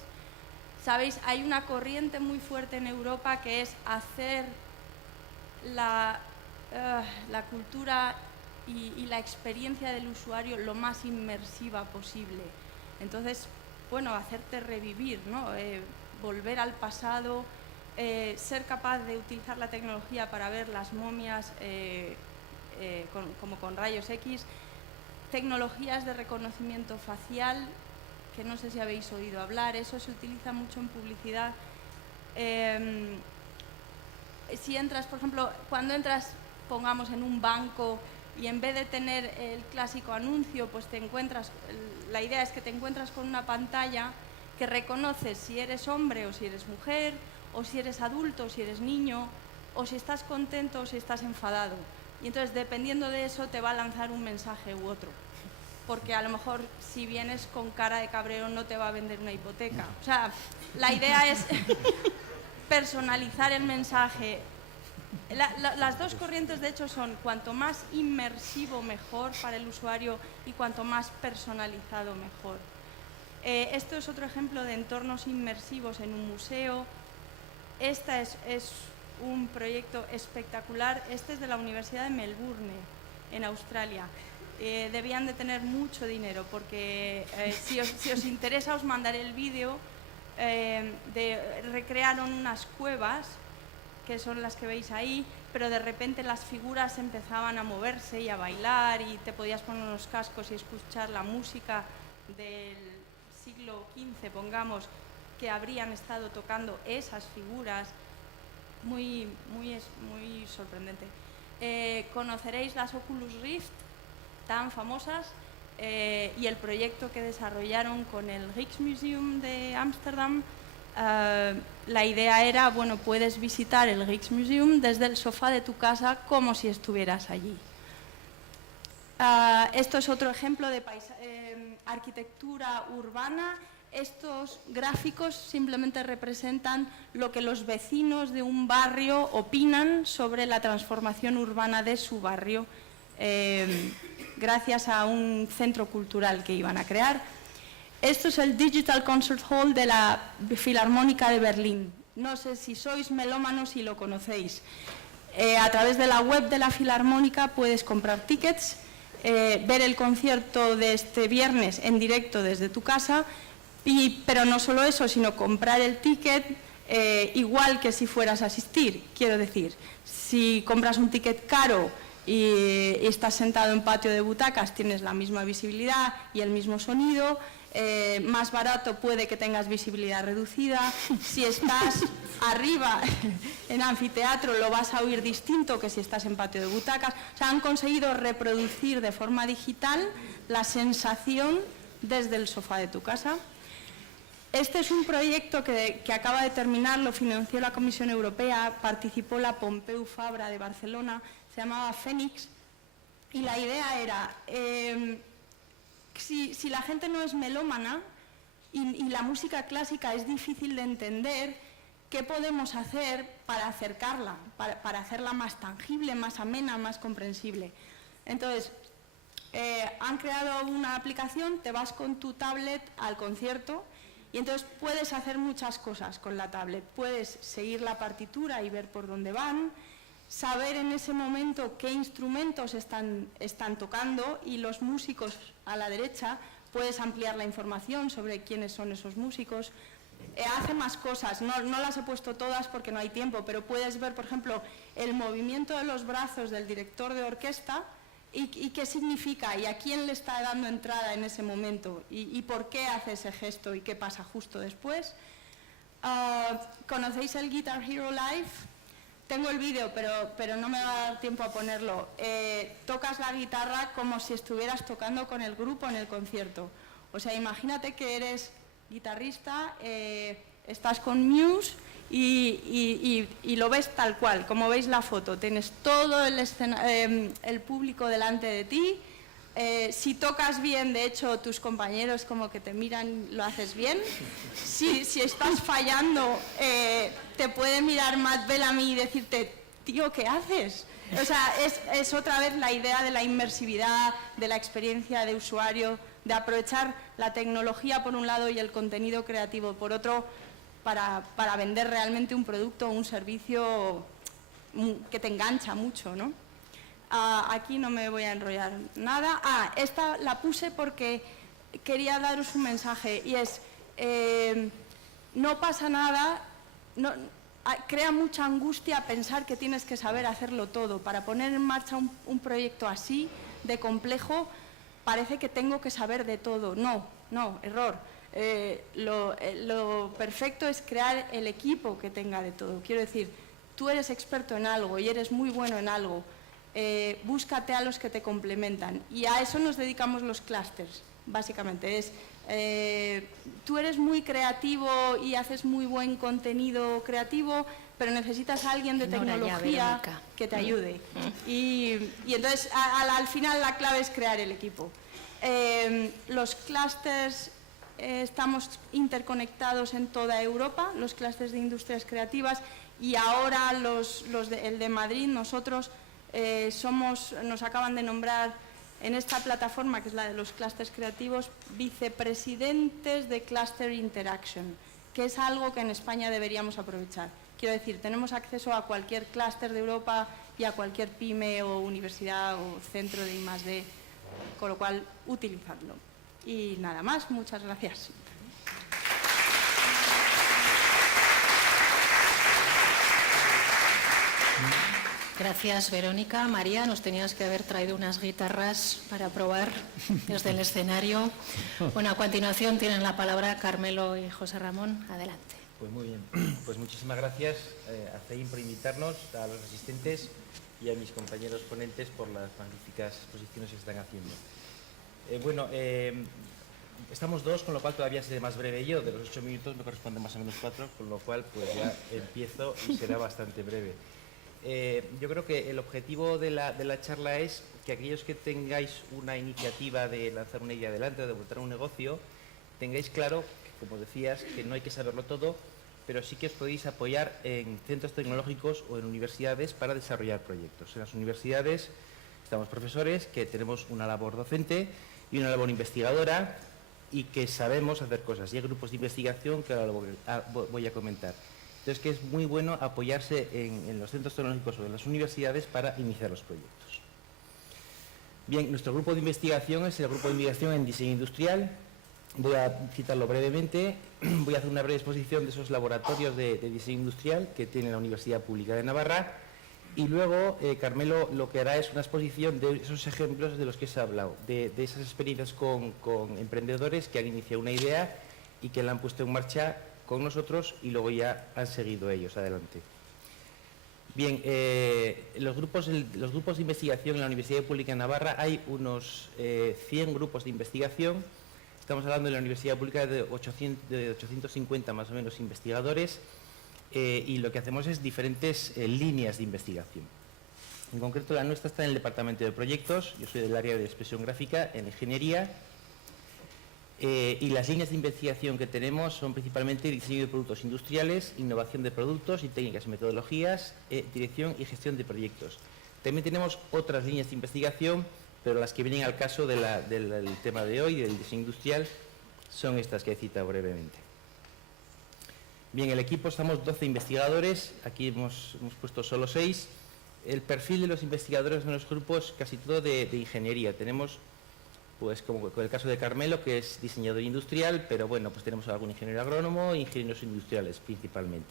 Sabéis, hay una corriente muy fuerte en Europa que es hacer la cultura y la experiencia del usuario lo más inmersiva posible. Entonces, bueno, hacerte revivir, ¿no? Volver al pasado, ser capaz de utilizar la tecnología para ver las momias como con rayos X, tecnologías de reconocimiento facial, que no sé si habéis oído hablar, eso se utiliza mucho en publicidad. Si entras, por ejemplo, cuando entras, pongamos, en un banco y en vez de tener el clásico anuncio, pues la idea es que te encuentras con una pantalla que reconoces si eres hombre o si eres mujer, o si eres adulto o si eres niño, o si estás contento o si estás enfadado. Y entonces, dependiendo de eso, te va a lanzar un mensaje u otro. Porque a lo mejor, si vienes con cara de cabrero, no te va a vender una hipoteca. O sea, la idea es personalizar el mensaje. Las dos corrientes, de hecho, son cuanto más inmersivo, mejor para el usuario, y cuanto más personalizado, mejor. Esto es otro ejemplo de entornos inmersivos en un museo. Este es un proyecto espectacular. Este es de la Universidad de Melbourne, en Australia. Debían de tener mucho dinero, porque si os interesa os mandaré el vídeo. Recrearon unas cuevas, que son las que veis ahí, pero de repente las figuras empezaban a moverse y a bailar, y te podías poner unos cascos y escuchar la música del siglo XV, pongamos, que habrían estado tocando esas figuras. Muy sorprendente. Conoceréis las Oculus Rift, tan famosas, y el proyecto que desarrollaron con el Rijksmuseum de Ámsterdam. La idea era, bueno, puedes visitar el Rijksmuseum desde el sofá de tu casa como si estuvieras allí. Esto es otro ejemplo de arquitectura urbana. Estos gráficos simplemente representan lo que los vecinos de un barrio opinan sobre la transformación urbana de su barrio, gracias a un centro cultural que iban a crear. Esto es el Digital Concert Hall de la Filarmónica de Berlín. No sé si sois melómanos y lo conocéis. A través de la web de la Filarmónica puedes comprar tickets, ver el concierto de este viernes en directo desde tu casa, pero no solo eso, sino comprar el ticket igual que si fueras a asistir. Quiero decir, si compras un ticket caro y estás sentado en patio de butacas, tienes la misma visibilidad y el mismo sonido. Más barato puede que tengas visibilidad reducida. Si estás arriba en anfiteatro lo vas a oír distinto que si estás en patio de butacas. O sea, han conseguido reproducir de forma digital la sensación desde el sofá de tu casa. Este es un proyecto que acaba de terminar, lo financió la Comisión Europea, participó la Pompeu Fabra de Barcelona, se llamaba Fénix, y la idea era, si la gente no es melómana y la música clásica es difícil de entender, ¿qué podemos hacer para acercarla, para hacerla más tangible, más amena, más comprensible? Entonces, han creado una aplicación, te vas con tu tablet al concierto, y entonces puedes hacer muchas cosas con la tablet. Puedes seguir la partitura y ver por dónde van, saber en ese momento qué instrumentos están tocando, y los músicos a la derecha, puedes ampliar la información sobre quiénes son esos músicos. Hace más cosas, no las he puesto todas porque no hay tiempo, pero puedes ver, por ejemplo, el movimiento de los brazos del director de orquesta, y qué significa, y a quién le está dando entrada en ese momento, y por qué hace ese gesto, y qué pasa justo después. ¿Conocéis el Guitar Hero Live? Tengo el vídeo, pero no me va a dar tiempo a ponerlo. Tocas la guitarra como si estuvieras tocando con el grupo en el concierto. O sea, imagínate que eres guitarrista, estás con Muse, y lo ves tal cual, como veis la foto. Tienes todo el público delante de ti. Si tocas bien, de hecho, tus compañeros como que te miran, lo haces bien. Si estás fallando, te puede mirar Matt Bellamy y decirte, tío, ¿qué haces? O sea, es otra vez la idea de la inmersividad, de la experiencia de usuario, de aprovechar la tecnología por un lado y el contenido creativo por otro, para vender realmente un producto o un servicio que te engancha mucho, ¿no? Aquí no me voy a enrollar nada. Esta la puse porque quería daros un mensaje, y es, no pasa nada, crea mucha angustia pensar que tienes que saber hacerlo todo. Para poner en marcha un proyecto así, de complejo, parece que tengo que saber de todo. No, error. Lo perfecto es crear el equipo que tenga de todo. Quiero decir, tú eres experto en algo y eres muy bueno en algo. Búscate a los que te complementan, y a eso nos dedicamos los clústeres, básicamente. Es Tú eres muy creativo y haces muy buen contenido creativo, pero necesitas a alguien de tecnología que te ayude. Y entonces, al final, la clave es crear el equipo. Los clústeres estamos interconectados en toda Europa, los clústeres de industrias creativas, y ahora el de Madrid, nosotros nos acaban de nombrar en esta plataforma, que es la de los clústeres creativos, vicepresidentes de Cluster Interaction, que es algo que en España deberíamos aprovechar. Quiero decir, tenemos acceso a cualquier clúster de Europa y a cualquier pyme o universidad o centro de I+D, con lo cual, utilizadlo. Y nada más, muchas gracias. Gracias, Verónica. María, nos tenías que haber traído unas guitarras para probar desde el escenario. Bueno, a continuación tienen la palabra Carmelo y José Ramón. Adelante. Pues muy bien. Pues muchísimas gracias a CEIM por invitarnos, a los asistentes y a mis compañeros ponentes por las magníficas exposiciones que están haciendo. Estamos dos, con lo cual todavía seré más breve yo. De los 8 minutos me corresponden más o menos 4, con lo cual pues ya empiezo y será bastante breve. Yo creo que el objetivo de la charla es que aquellos que tengáis una iniciativa de lanzar una idea adelante o de montar un negocio, tengáis claro, que, como decías, que no hay que saberlo todo, pero sí que os podéis apoyar en centros tecnológicos o en universidades para desarrollar proyectos. En las universidades estamos profesores que tenemos una labor docente y una labor investigadora y que sabemos hacer cosas. Y hay grupos de investigación que ahora voy a comentar. Entonces, que es muy bueno apoyarse en los centros tecnológicos o en las universidades para iniciar los proyectos. Bien, nuestro grupo de investigación es el grupo de investigación en diseño industrial. Voy a citarlo brevemente. Voy a hacer una breve exposición de esos laboratorios de diseño industrial que tiene la Universidad Pública de Navarra. Y luego, Carmelo lo que hará es una exposición de esos ejemplos de los que se ha hablado, de esas experiencias con emprendedores que han iniciado una idea y que la han puesto en marcha con nosotros y luego ya han seguido ellos adelante. Bien, los grupos de investigación en la Universidad Pública de Navarra hay unos 100 grupos de investigación. Estamos hablando de la Universidad Pública de 850 más o menos investigadores y lo que hacemos es diferentes líneas de investigación. En concreto, la nuestra está en el departamento de proyectos. Yo soy del área de expresión gráfica en ingeniería. Y las líneas de investigación que tenemos son principalmente diseño de productos industriales, innovación de productos y técnicas y metodologías, dirección y gestión de proyectos. También tenemos otras líneas de investigación, pero las que vienen al caso del tema de hoy, del diseño industrial, son estas que he citado brevemente. Bien, el equipo estamos 12 investigadores, aquí hemos puesto solo 6. El perfil de los investigadores en los grupos, casi todo de ingeniería. Tenemos, pues como con el caso de Carmelo, que es diseñador industrial, pero bueno, pues tenemos algún ingeniero agrónomo e ingenieros industriales principalmente.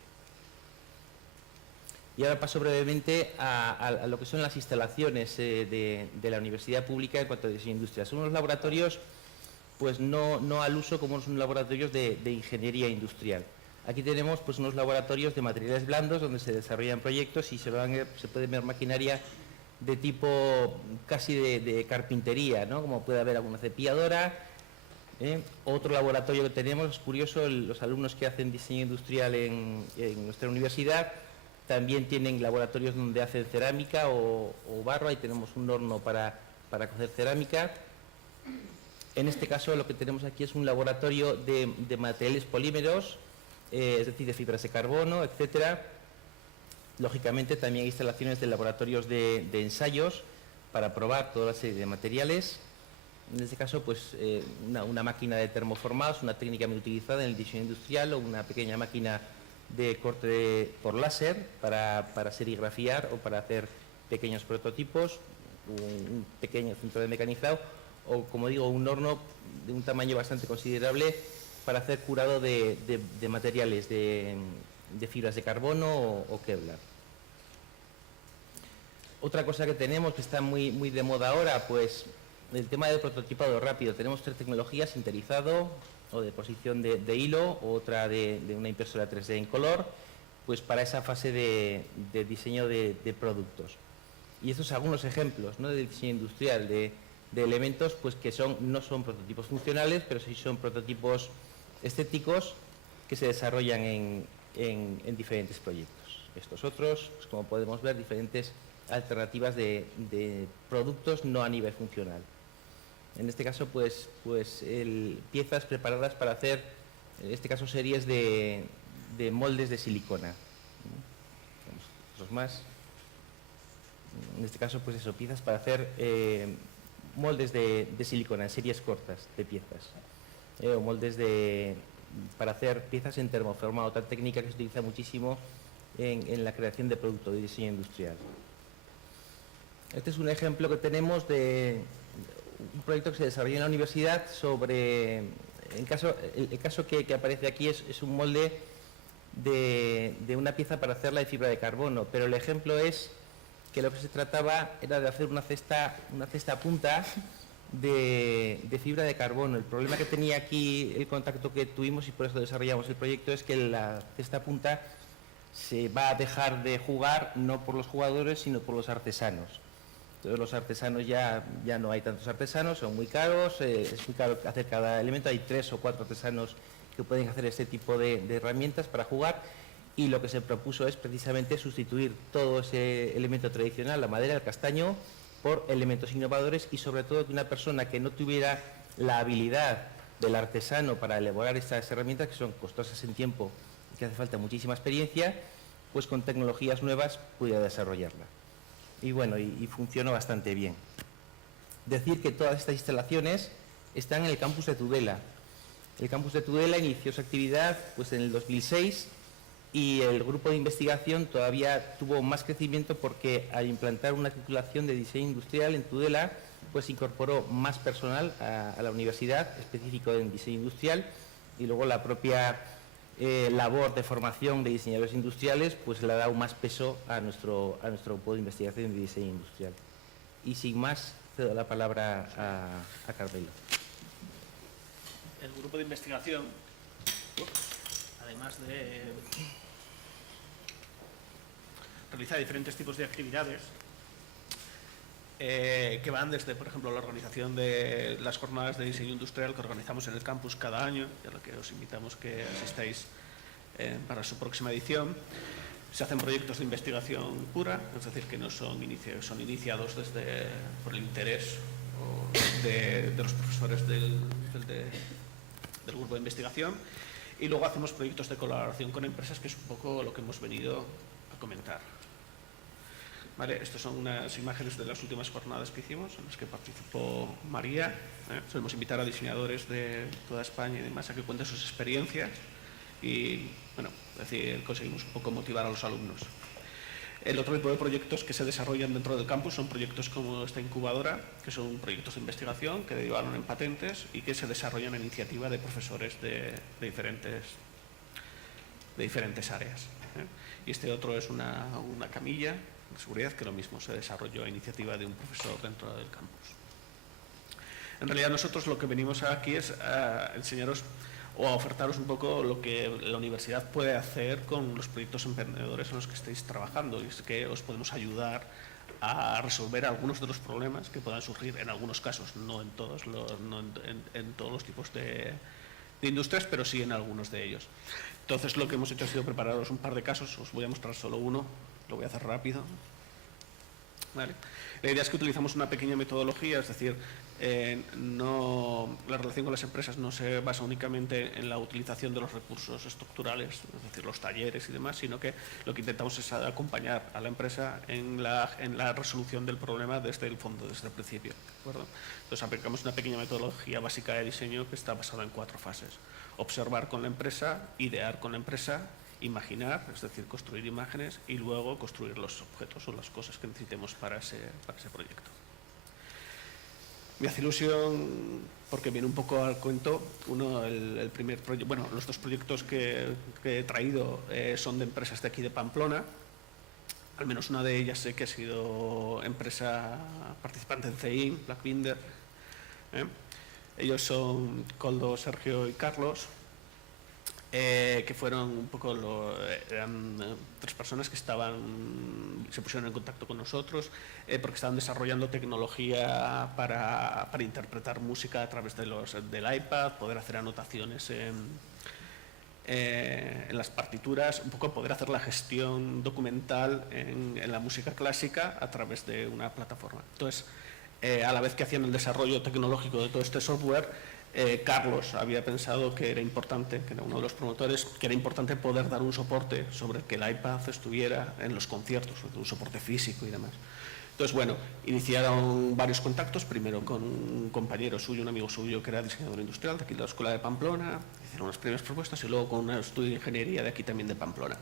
Y ahora paso brevemente a lo que son las instalaciones de la Universidad Pública en cuanto a diseño industrial. Son unos laboratorios, pues no al uso como son laboratorios de ingeniería industrial. Aquí tenemos pues unos laboratorios de materiales blandos donde se desarrollan proyectos y se puede ver maquinaria de tipo casi de carpintería, ¿no? Como puede haber alguna cepilladora. Otro laboratorio que tenemos, es curioso, los alumnos que hacen diseño industrial en nuestra universidad también tienen laboratorios donde hacen cerámica o barro. Ahí tenemos un horno para cocer cerámica. En este caso lo que tenemos aquí es un laboratorio de materiales polímeros, es decir, de fibras de carbono, etcétera. Lógicamente también hay instalaciones de laboratorios de ensayos para probar toda la serie de materiales. En este caso, pues una máquina de termoformados, una técnica muy utilizada en el diseño industrial, o una pequeña máquina de corte por láser para serigrafiar o para hacer pequeños prototipos, un pequeño centro de mecanizado o, como digo, un horno de un tamaño bastante considerable para hacer curado de materiales de fibras de carbono o Kevlar. Otra cosa que tenemos que está muy de moda ahora, pues el tema del prototipado rápido. Tenemos 3 tecnologías: sinterizado o deposición de hilo, otra de una impresora 3D en color, pues para esa fase de diseño de productos. Y estos son algunos ejemplos, ¿no?, de diseño industrial, de elementos pues que no son prototipos funcionales, pero sí son prototipos estéticos que se desarrollan en diferentes proyectos. Estos otros, pues como podemos ver, diferentes alternativas de productos no a nivel funcional. En este caso, pues piezas preparadas para hacer, en este caso, series de moldes de silicona. Otros más. En este caso, pues eso, piezas para hacer moldes de silicona en series cortas de piezas. O moldes para hacer piezas en termoforma, otra técnica que se utiliza muchísimo en la creación de productos de diseño industrial. Este es un ejemplo que tenemos de un proyecto que se desarrolló en la universidad sobre, el caso que aparece aquí es un molde de una pieza para hacerla de fibra de carbono, pero el ejemplo es que lo que se trataba era de hacer una cesta punta de fibra de carbono. El problema que tenía aquí el contacto que tuvimos, y por eso desarrollamos el proyecto, es que la cesta punta se va a dejar de jugar no por los jugadores, sino por los artesanos. Entonces los artesanos ya no hay tantos artesanos, son muy caros, es muy caro hacer cada elemento, hay 3 o 4 artesanos que pueden hacer este tipo de herramientas para jugar, y lo que se propuso es precisamente sustituir todo ese elemento tradicional, la madera, el castaño, por elementos innovadores, y sobre todo que una persona que no tuviera la habilidad del artesano para elaborar estas herramientas, que son costosas en tiempo y que hace falta muchísima experiencia, pues con tecnologías nuevas pudiera desarrollarla. Y bueno, y funcionó bastante bien. Decir que todas estas instalaciones están en el campus de Tudela. El campus de Tudela inició su actividad pues en el 2006, y el grupo de investigación todavía tuvo más crecimiento porque al implantar una titulación de diseño industrial en Tudela, pues incorporó más personal a la universidad, específico en diseño industrial, y luego la propia labor de formación de diseñadores industriales pues le ha dado más peso a nuestro grupo de investigación de diseño industrial. Y sin más, cedo la palabra a Carmelo. El grupo de investigación, además de realizar diferentes tipos de actividades que van desde, por ejemplo, la organización de las jornadas de diseño industrial que organizamos en el campus cada año, y a lo que os invitamos que asistáis para su próxima edición. Se hacen proyectos de investigación pura, es decir, que no son iniciados por el interés de los profesores del grupo de investigación, y luego hacemos proyectos de colaboración con empresas, que es un poco lo que hemos venido a comentar. Vale, estas son unas imágenes de las últimas jornadas que hicimos, en las que participó María. Solemos invitar a diseñadores de toda España y demás a que cuenten sus experiencias, y bueno, es decir, conseguimos un poco motivar a los alumnos. El otro tipo de proyectos que se desarrollan dentro del campus son proyectos como esta incubadora, que son proyectos de investigación que derivaron en patentes y que se desarrollan en iniciativa de profesores de diferentes áreas. Y este otro es una camilla de seguridad que lo mismo se desarrolló a iniciativa de un profesor dentro del campus. En realidad nosotros lo que venimos aquí es a enseñaros o a ofertaros un poco lo que la universidad puede hacer con los proyectos emprendedores en los que estéis trabajando, y es que os podemos ayudar a resolver algunos de los problemas que puedan surgir en algunos casos, no en todos los tipos de industrias, pero sí en algunos de ellos. Entonces lo que hemos hecho ha sido prepararos un par de casos, os voy a mostrar solo uno, lo voy a hacer rápido. ¿Vale? La idea es que utilizamos una pequeña metodología, es decir, la relación con las empresas no se basa únicamente en la utilización de los recursos estructurales, es decir, los talleres y demás, sino que lo que intentamos es acompañar a la empresa en la resolución del problema desde el fondo, desde el principio. ¿De acuerdo? Entonces aplicamos una pequeña metodología básica de diseño que está basada en 4 fases. Observar con la empresa, idear con la empresa, imaginar, es decir, construir imágenes, y luego construir los objetos o las cosas que necesitemos para ese proyecto. Me hace ilusión, porque viene un poco al cuento, el primer proyecto, bueno, los 2 proyectos que he traído son de empresas de aquí de Pamplona. Al menos una de ellas sé que ha sido empresa participante en CEIM, Blackbinder. Ellos son Coldo, Sergio y Carlos. que fueron un poco, eran 3 personas que se pusieron en contacto con nosotros porque estaban desarrollando tecnología para interpretar música a través del iPad, poder hacer anotaciones en las partituras, un poco poder hacer la gestión documental en la música clásica a través de una plataforma. Entonces, a la vez que hacían el desarrollo tecnológico de todo este software, Carlos había pensado que era importante, que era uno de los promotores, que era importante poder dar un soporte sobre que el iPad estuviera en los conciertos, un soporte físico y demás. Entonces, bueno, iniciaron varios contactos, primero con un compañero suyo, un amigo suyo que era diseñador industrial de aquí de la Escuela de Pamplona, hicieron unas primeras propuestas y luego con un estudio de ingeniería de aquí también de Pamplona.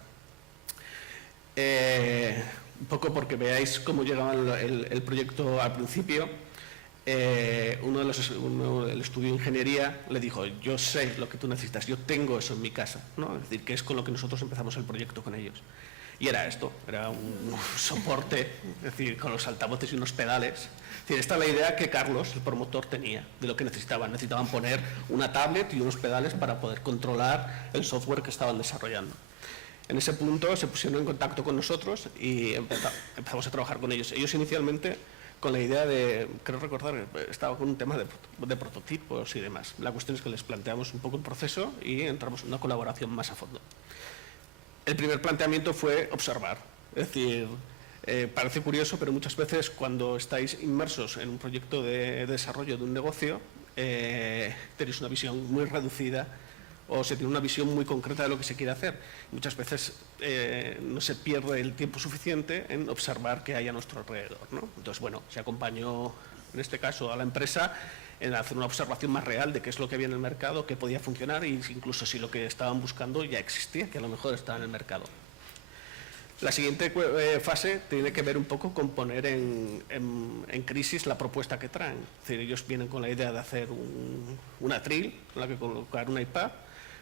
Un poco porque veáis cómo llegaba el proyecto al principio. Uno del estudio de ingeniería le dijo: yo sé lo que tú necesitas, yo tengo eso en mi casa, ¿no? Es decir, que es con lo que nosotros empezamos el proyecto con ellos. Y era esto, era un soporte, es decir, con los altavoces y unos pedales. Es decir, esta es la idea que Carlos, el promotor, tenía de lo que necesitaban. Necesitaban poner una tablet y unos pedales para poder controlar el software que estaban desarrollando. En ese punto se pusieron en contacto con nosotros y empezamos a trabajar con ellos. Ellos inicialmente con la idea de, creo recordar, estaba con un tema de prototipos y demás. La cuestión es que les planteamos un poco el proceso y entramos en una colaboración más a fondo. El primer planteamiento fue observar, es decir, parece curioso, pero muchas veces cuando estáis inmersos en un proyecto de desarrollo de un negocio, tenéis una visión muy reducida o se tiene una visión muy concreta de lo que se quiere hacer. Muchas veces no se pierde el tiempo suficiente en observar qué hay a nuestro alrededor, ¿no? Entonces, bueno, se acompañó, en este caso, a la empresa en hacer una observación más real de qué es lo que había en el mercado, qué podía funcionar e incluso si lo que estaban buscando ya existía, que a lo mejor estaba en el mercado. La siguiente fase tiene que ver un poco con poner en crisis la propuesta que traen. Es decir, ellos vienen con la idea de hacer un atril en la que colocar un iPad,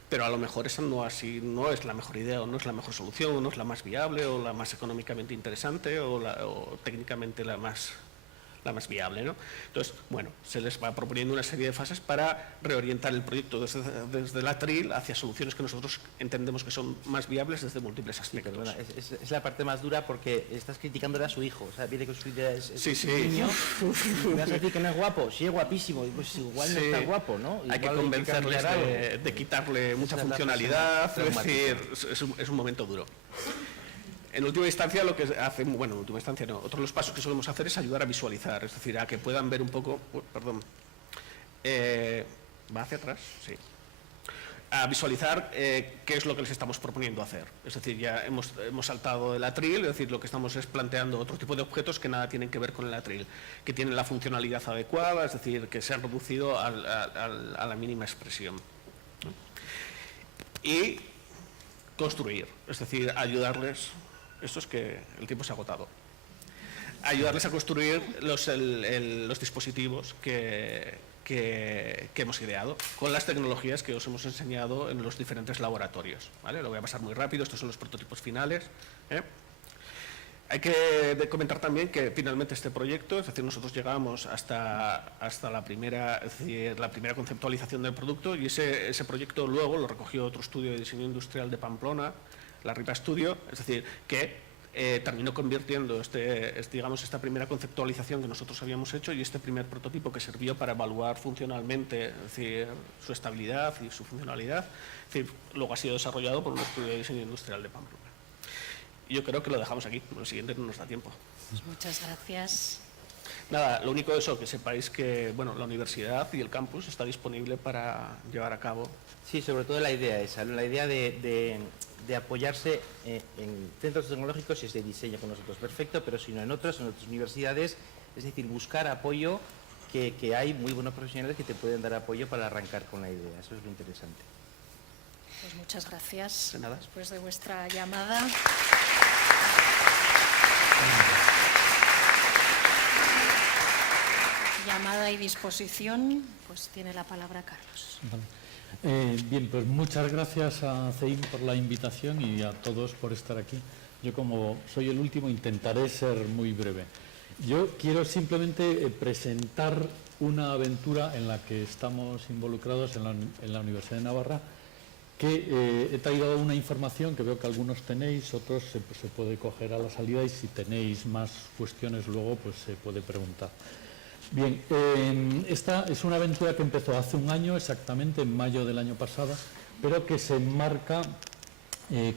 pero a lo mejor esa no es la mejor idea, o no es la mejor solución, o no es la más viable, o la más económicamente interesante, o técnicamente la más viable, ¿no? Entonces, bueno, se les va proponiendo una serie de fases para reorientar el proyecto desde el atril hacia soluciones que nosotros entendemos que son más viables desde múltiples aspectos. Perdona, es la parte más dura porque estás criticándole a su hijo, o sea, viene que su idea es sí. Un niño, ¿me vas a decir que no es guapo? Sí, es guapísimo, pues igual no está guapo, ¿no? Hay que convencerles de quitarle mucha funcionalidad, es decir, es un momento duro. En última instancia, lo que hace, bueno, en última instancia no, otro de los pasos que solemos hacer es ayudar a visualizar, es decir, a que puedan ver un poco, ¿va hacia atrás? Sí. A visualizar qué es lo que les estamos proponiendo hacer. Es decir, ya hemos saltado del atril, es decir, lo que estamos es planteando otro tipo de objetos que nada tienen que ver con el atril, que tienen la funcionalidad adecuada, es decir, que se han reducido a la mínima expresión. Y construir, es decir, ayudarles. Esto es que el tiempo se ha agotado. Ayudarles a construir los dispositivos que hemos ideado con las tecnologías que os hemos enseñado en los diferentes laboratorios, ¿vale? Lo voy a pasar muy rápido, estos son los prototipos finales, ¿eh? Hay que comentar también que finalmente este proyecto, es decir, nosotros llegamos hasta la primera conceptualización del producto y ese proyecto luego lo recogió otro estudio de diseño industrial de Pamplona, la RIPA Studio, es decir, que terminó convirtiendo esta primera conceptualización que nosotros habíamos hecho y este primer prototipo que sirvió para evaluar funcionalmente, es decir, su estabilidad y su funcionalidad, es decir, luego ha sido desarrollado por un estudio de diseño industrial de Pamplona. Y yo creo que lo dejamos aquí, porque lo siguiente no nos da tiempo. Pues muchas gracias. Nada, lo único eso, que sepáis que bueno, la universidad y el campus está disponible para llevar a cabo. Sí, sobre todo la idea esa, la idea de apoyarse en centros tecnológicos y de diseño con nosotros, perfecto, pero si no en otras universidades, es decir, buscar apoyo, que hay muy buenos profesionales que te pueden dar apoyo para arrancar con la idea, eso es lo interesante. Pues muchas gracias. De nada. Después de vuestra llamada. Llamada y disposición, pues tiene la palabra Carlos. Vale. Bien, pues muchas gracias a CEIM por la invitación y a todos por estar aquí. Yo, como soy el último, intentaré ser muy breve. Yo quiero simplemente presentar una aventura en la que estamos involucrados en la Universidad de Navarra que he traído una información que veo que algunos tenéis, otros se puede coger a la salida y si tenéis más cuestiones luego pues se puede preguntar. Bien, esta es una aventura que empezó hace un año exactamente, en mayo del año pasado, pero que se enmarca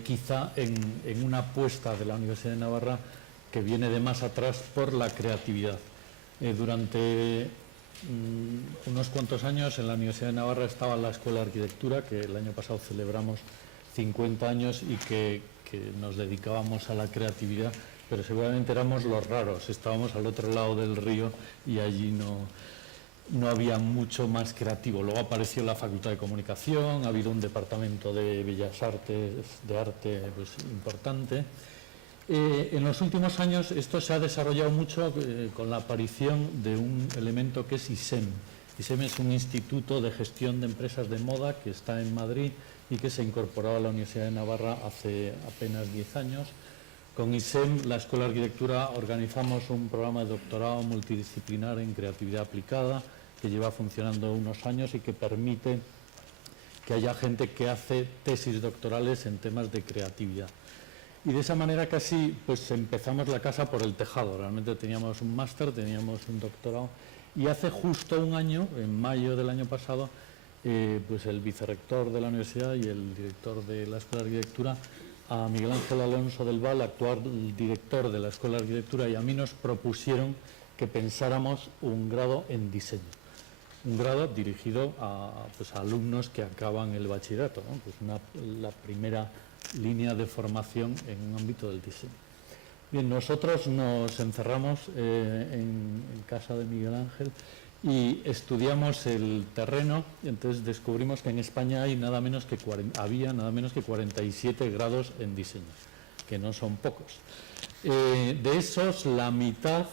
quizá en una apuesta de la Universidad de Navarra que viene de más atrás por la creatividad. Durante unos cuantos años en la Universidad de Navarra estaba la Escuela de Arquitectura, que el año pasado celebramos 50 años y que nos dedicábamos a la creatividad, pero seguramente éramos los raros, estábamos al otro lado del río y allí no había mucho más creativo. Luego apareció la Facultad de Comunicación, ha habido un departamento de Bellas Artes, de arte pues, importante. En los últimos años esto se ha desarrollado mucho con la aparición de un elemento que es ISEM. ISEM es un instituto de gestión de empresas de moda que está en Madrid y que se incorporó a la Universidad de Navarra hace apenas 10 años. Con ISEM, la Escuela de Arquitectura, organizamos un programa de doctorado multidisciplinar en creatividad aplicada que lleva funcionando unos años y que permite que haya gente que hace tesis doctorales en temas de creatividad. Y de esa manera casi pues empezamos la casa por el tejado. Realmente teníamos un máster, teníamos un doctorado y hace justo un año, en mayo del año pasado, pues el vicerrector de la universidad y el director de la Escuela de Arquitectura, a Miguel Ángel Alonso del Val, actual director de la Escuela de Arquitectura, y a mí nos propusieron que pensáramos un grado en diseño. Un grado dirigido a pues, alumnos que acaban el bachillerato, ¿no? Pues la primera línea de formación en un ámbito del diseño. Bien, nosotros nos encerramos en casa de Miguel Ángel y estudiamos el terreno, y entonces descubrimos que en España había nada menos que 47 grados en diseño, que no son pocos. De esos, la mitad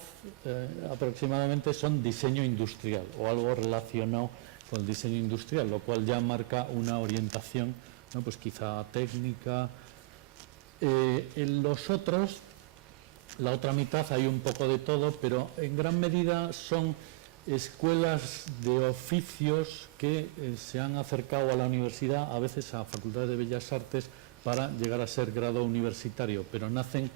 aproximadamente son diseño industrial o algo relacionado con el diseño industrial, lo cual ya marca una orientación, ¿no? Pues quizá técnica. En los otros, la otra mitad, hay un poco de todo, pero en gran medida son escuelas de oficios que se han acercado a la universidad, a veces a facultades de Bellas Artes, para llegar a ser grado universitario, pero nacen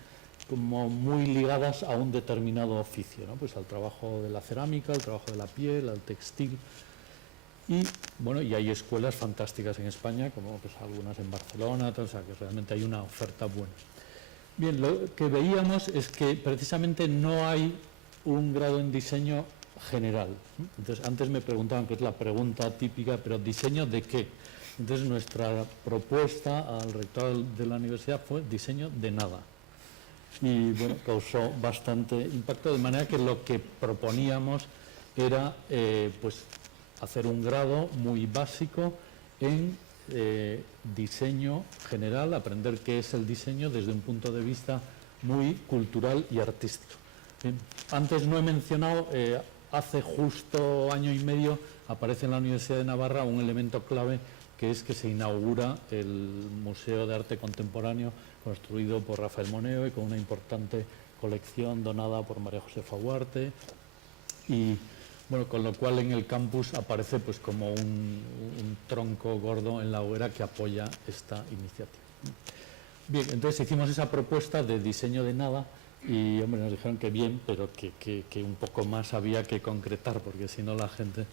como muy ligadas a un determinado oficio, ¿no? Pues al trabajo de la cerámica, al trabajo de la piel, al textil. Y bueno, y hay escuelas fantásticas en España, como pues algunas en Barcelona, o sea que realmente hay una oferta buena. Bien, lo que veíamos es que precisamente no hay un grado en diseño general. Entonces, antes me preguntaban, que es la pregunta típica, pero ¿diseño de qué? Entonces, nuestra propuesta al rector de la universidad fue diseño de nada. Y bueno, causó bastante impacto, de manera que lo que proponíamos era pues hacer un grado muy básico en diseño general, aprender qué es el diseño desde un punto de vista muy cultural y artístico. Bien, antes no he mencionado, hace justo año y medio aparece en la Universidad de Navarra un elemento clave, que es que se inaugura el Museo de Arte Contemporáneo, construido por Rafael Moneo y con una importante colección donada por María Josefa Huarte. Y bueno, con lo cual en el campus aparece pues como un tronco gordo en la hoguera que apoya esta iniciativa. Bien, entonces hicimos esa propuesta de diseño de nada y hombre, nos dijeron que bien, pero que un poco más había que concretar, porque si no la gente...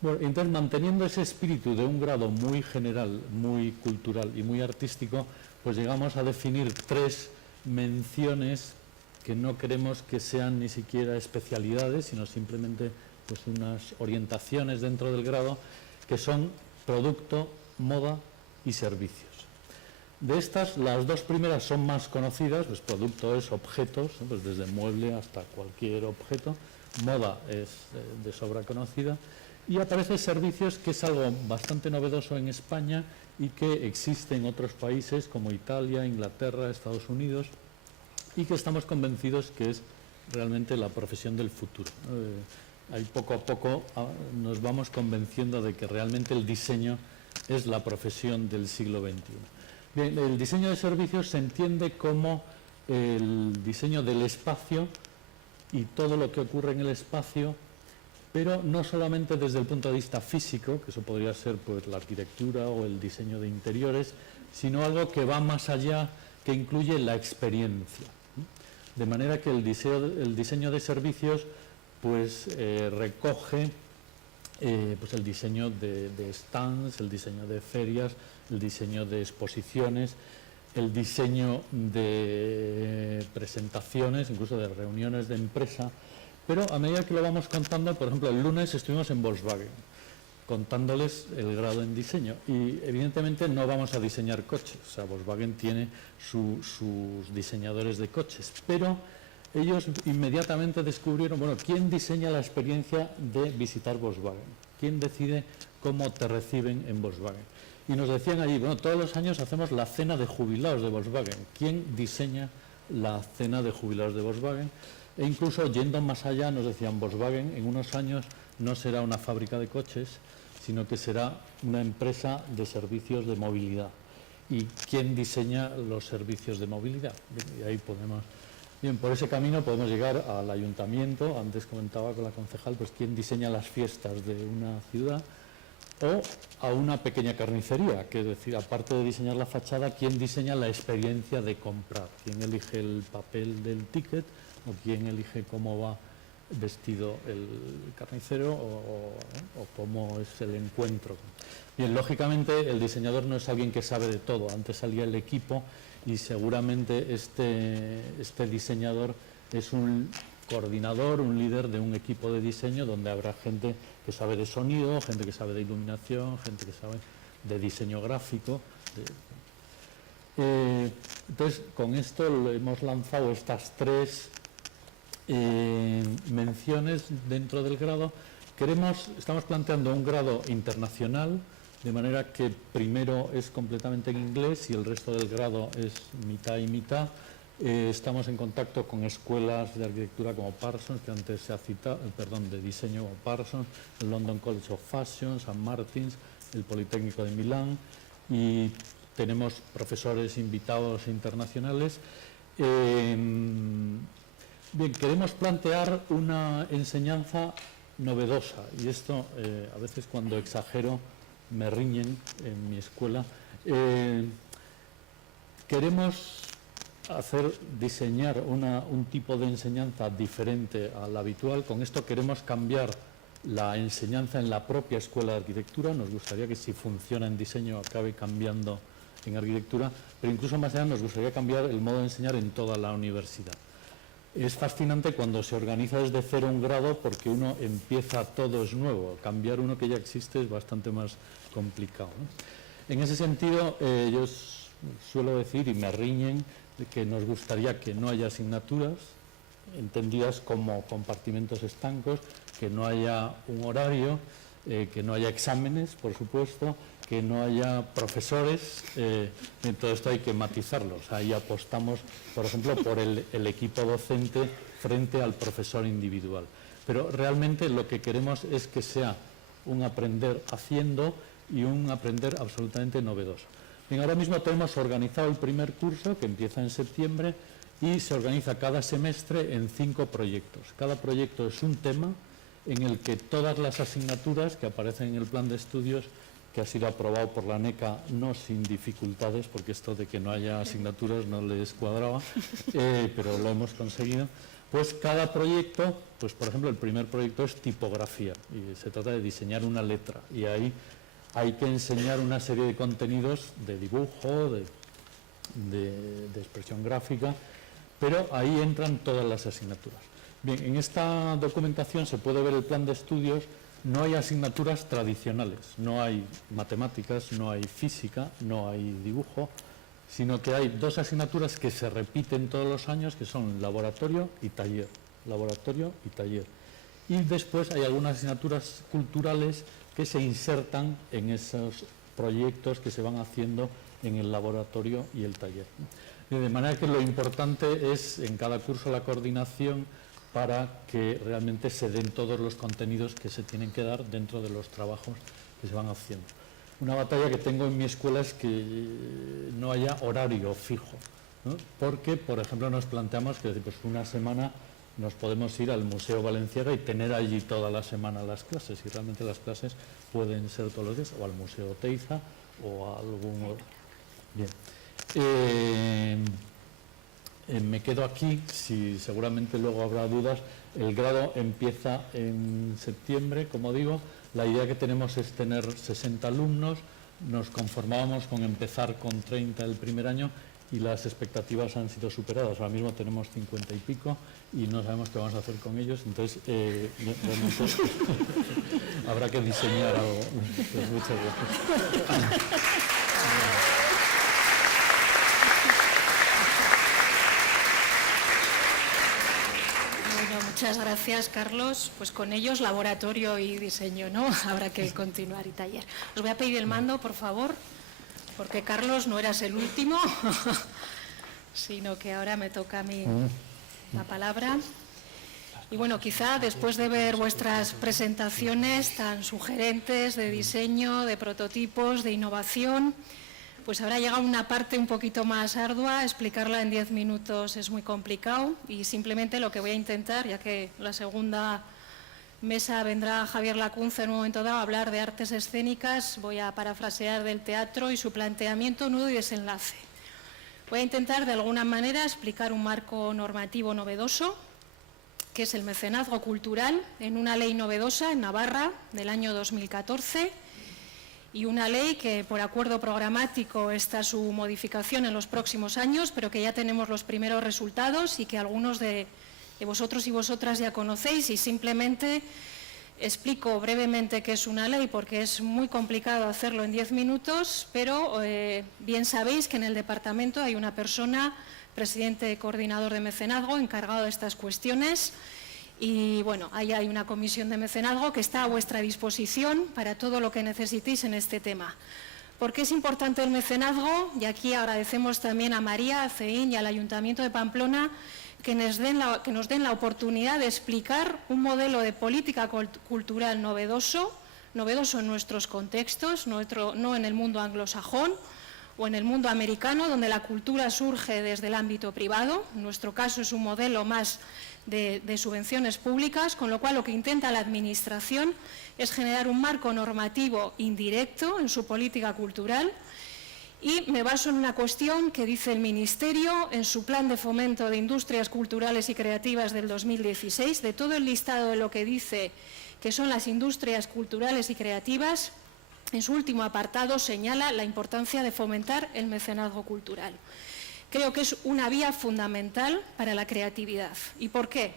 Bueno, entonces manteniendo ese espíritu de un grado muy general, muy cultural y muy artístico, pues llegamos a definir 3 menciones que no queremos que sean ni siquiera especialidades, sino simplemente pues unas orientaciones dentro del grado, que son producto, moda y servicios. De estas, las 2 primeras son más conocidas, pues producto es objetos, ¿no? Pues desde mueble hasta cualquier objeto, moda es de sobra conocida, y aparece servicios, que es algo bastante novedoso en España y que existe en otros países como Italia, Inglaterra, Estados Unidos, y que estamos convencidos que es realmente la profesión del futuro. Ahí poco a poco nos vamos convenciendo de que realmente el diseño es la profesión del siglo XXI. Bien, el diseño de servicios se entiende como el diseño del espacio y todo lo que ocurre en el espacio pero no solamente desde el punto de vista físico, que eso podría ser pues la arquitectura o el diseño de interiores, sino algo que va más allá, que incluye la experiencia. De manera que el diseño de servicios pues recoge pues el diseño de stands, el diseño de ferias, el diseño de exposiciones, el diseño de presentaciones, incluso de reuniones de empresa. Pero a medida que lo vamos contando, por ejemplo, el lunes estuvimos en Volkswagen, contándoles el grado en diseño. Y evidentemente no vamos a diseñar coches, o sea, Volkswagen tiene sus diseñadores de coches, pero ellos inmediatamente descubrieron, bueno, ¿quién diseña la experiencia de visitar Volkswagen? ¿Quién decide cómo te reciben en Volkswagen? Y nos decían allí, bueno, todos los años hacemos la cena de jubilados de Volkswagen. ¿Quién diseña la cena de jubilados de Volkswagen? E incluso yendo más allá nos decían, Volkswagen en unos años no será una fábrica de coches, sino que será una empresa de servicios de movilidad. ¿Y quién diseña los servicios de movilidad? Y ahí podemos... Bien, por ese camino podemos llegar al ayuntamiento. Antes comentaba con la concejal, pues quién diseña las fiestas de una ciudad, o a una pequeña carnicería, que es decir, aparte de diseñar la fachada, quién diseña la experiencia de comprar, quién elige el papel del ticket o quién elige cómo va vestido el carnicero o cómo es el encuentro. Bien, lógicamente el diseñador no es alguien que sabe de todo, antes salía el equipo y seguramente este diseñador es un coordinador, un líder de un equipo de diseño donde habrá gente que sabe de sonido, gente que sabe de iluminación, gente que sabe de diseño gráfico. Entonces, con esto hemos lanzado estas tres menciones dentro del grado. Estamos planteando un grado internacional, de manera que primero es completamente en inglés y el resto del grado es mitad y mitad. Estamos en contacto con escuelas de arquitectura como Parsons, que antes se ha citado, de diseño como Parsons, el London College of Fashion, St. Martin's, el Politécnico de Milán, y tenemos profesores invitados internacionales. Bien, queremos plantear una enseñanza novedosa, y esto a veces cuando exagero me riñen en mi escuela. Queremos diseñar un tipo de enseñanza diferente a la habitual. Con esto queremos cambiar la enseñanza en la propia escuela de arquitectura. Nos gustaría que si funciona en diseño acabe cambiando en arquitectura, pero incluso más allá nos gustaría cambiar el modo de enseñar en toda la universidad. Es fascinante cuando se organiza desde cero un grado porque uno empieza, todo es nuevo. Cambiar uno que ya existe es bastante más complicado, ¿no? En ese sentido, yo suelo decir, y me riñen, que nos gustaría que no haya asignaturas entendidas como compartimentos estancos, que no haya un horario, que no haya exámenes, por supuesto, que no haya profesores. En todo esto hay que matizarlo. O sea, ahí apostamos, por ejemplo, por el equipo docente frente al profesor individual. Pero realmente lo que queremos es que sea un aprender haciendo y un aprender absolutamente novedoso. Bien, ahora mismo tenemos organizado el primer curso, que empieza en septiembre, y se organiza cada semestre en 5 proyectos. Cada proyecto es un tema en el que todas las asignaturas que aparecen en el plan de estudios, que ha sido aprobado por la NECA, no sin dificultades, porque esto de que no haya asignaturas no les cuadraba, pero lo hemos conseguido. Pues cada proyecto, pues por ejemplo el primer proyecto es tipografía, y se trata de diseñar una letra, y ahí hay que enseñar una serie de contenidos de dibujo, de expresión gráfica, pero ahí entran todas las asignaturas. Bien, en esta documentación se puede ver el plan de estudios. No hay asignaturas tradicionales, no hay matemáticas, no hay física, no hay dibujo, sino que hay 2 asignaturas que se repiten todos los años, que son laboratorio y taller. Laboratorio y taller. Y después hay algunas asignaturas culturales que se insertan en esos proyectos que se van haciendo en el laboratorio y el taller. De manera que lo importante es en cada curso la coordinación para que realmente se den todos los contenidos que se tienen que dar dentro de los trabajos que se van haciendo. Una batalla que tengo en mi escuela es que no haya horario fijo, ¿no? Porque, por ejemplo, nos planteamos que pues, una semana nos podemos ir al Museo Balenciaga y tener allí toda la semana las clases, y realmente las clases pueden ser todos los días, o al Museo Oteiza o a algún otro. Bien. Me quedo aquí, si seguramente luego habrá dudas. El grado empieza en septiembre, como digo. La idea que tenemos es tener 60 alumnos. Nos conformábamos con empezar con 30 el primer año y las expectativas han sido superadas. Ahora mismo tenemos 50 y pico y no sabemos qué vamos a hacer con ellos. Entonces, realmente habrá que diseñar algo. Muchas gracias. Muchas gracias, Carlos. Pues con ellos laboratorio y diseño, ¿no? Habrá que continuar y taller. Os voy a pedir el mando, por favor, porque Carlos no eras el último, sino que ahora me toca a mí la palabra. Y bueno, quizá después de ver vuestras presentaciones tan sugerentes de diseño, de prototipos, de innovación, pues habrá llegado una parte un poquito más ardua. Explicarla en 10 minutos es muy complicado y simplemente lo que voy a intentar, ya que la segunda mesa vendrá Javier Lacunza en un momento dado a hablar de artes escénicas, voy a parafrasear del teatro y su planteamiento, nudo y desenlace. Voy a intentar de alguna manera explicar un marco normativo novedoso, que es el mecenazgo cultural, en una ley novedosa en Navarra del año 2014, y una ley que por acuerdo programático está su modificación en los próximos años, pero que ya tenemos los primeros resultados y que algunos de vosotros y vosotras ya conocéis, y simplemente explico brevemente qué es una ley porque es muy complicado hacerlo en 10 minutos, pero bien sabéis que en el departamento hay una persona, presidente coordinador de mecenazgo, encargado de estas cuestiones. Y bueno, ahí hay una comisión de mecenazgo que está a vuestra disposición para todo lo que necesitéis en este tema. ¿Por qué es importante el mecenazgo? Y aquí agradecemos también a María, a CEIN y al Ayuntamiento de Pamplona que nos den la oportunidad de explicar un modelo de política cultural novedoso en nuestros contextos, no en el mundo anglosajón o en el mundo americano, donde la cultura surge desde el ámbito privado. En nuestro caso es un modelo más de subvenciones públicas, con lo cual lo que intenta la Administración es generar un marco normativo indirecto en su política cultural. Y me baso en una cuestión que dice el Ministerio en su Plan de Fomento de Industrias Culturales y Creativas del 2016, de todo el listado de lo que dice que son las industrias culturales y creativas. En su último apartado señala la importancia de fomentar el mecenazgo cultural. Creo que es una vía fundamental para la creatividad. ¿Y por qué?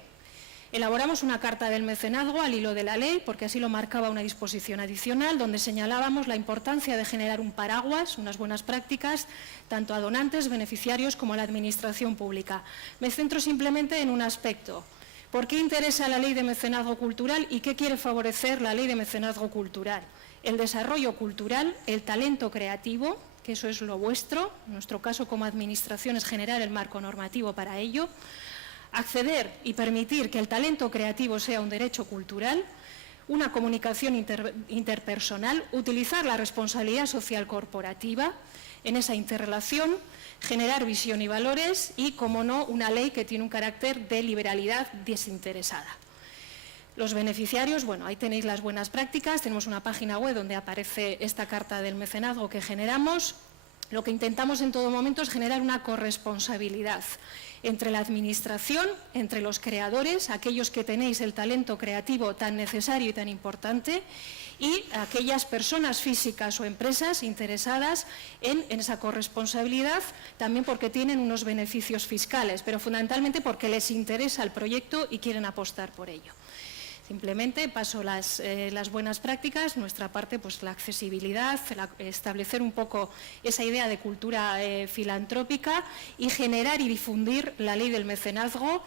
Elaboramos una carta del mecenazgo al hilo de la ley, porque así lo marcaba una disposición adicional, donde señalábamos la importancia de generar un paraguas, unas buenas prácticas, tanto a donantes, beneficiarios como a la Administración pública. Me centro simplemente en un aspecto. ¿Por qué interesa la ley de mecenazgo cultural y qué quiere favorecer la ley de mecenazgo cultural? El desarrollo cultural, el talento creativo, que eso es lo vuestro, en nuestro caso como Administración es generar el marco normativo para ello, acceder y permitir que el talento creativo sea un derecho cultural, una comunicación interpersonal, utilizar la responsabilidad social corporativa en esa interrelación, generar visión y valores y, como no, una ley que tiene un carácter de liberalidad desinteresada. Los beneficiarios, bueno, ahí tenéis las buenas prácticas, tenemos una página web donde aparece esta carta del mecenazgo que generamos. Lo que intentamos en todo momento es generar una corresponsabilidad entre la Administración, entre los creadores, aquellos que tenéis el talento creativo tan necesario y tan importante, y aquellas personas físicas o empresas interesadas en esa corresponsabilidad, también porque tienen unos beneficios fiscales, pero fundamentalmente porque les interesa el proyecto y quieren apostar por ello. Simplemente paso las buenas prácticas, nuestra parte, pues la accesibilidad, establecer un poco esa idea de cultura filantrópica y generar y difundir la ley del mecenazgo,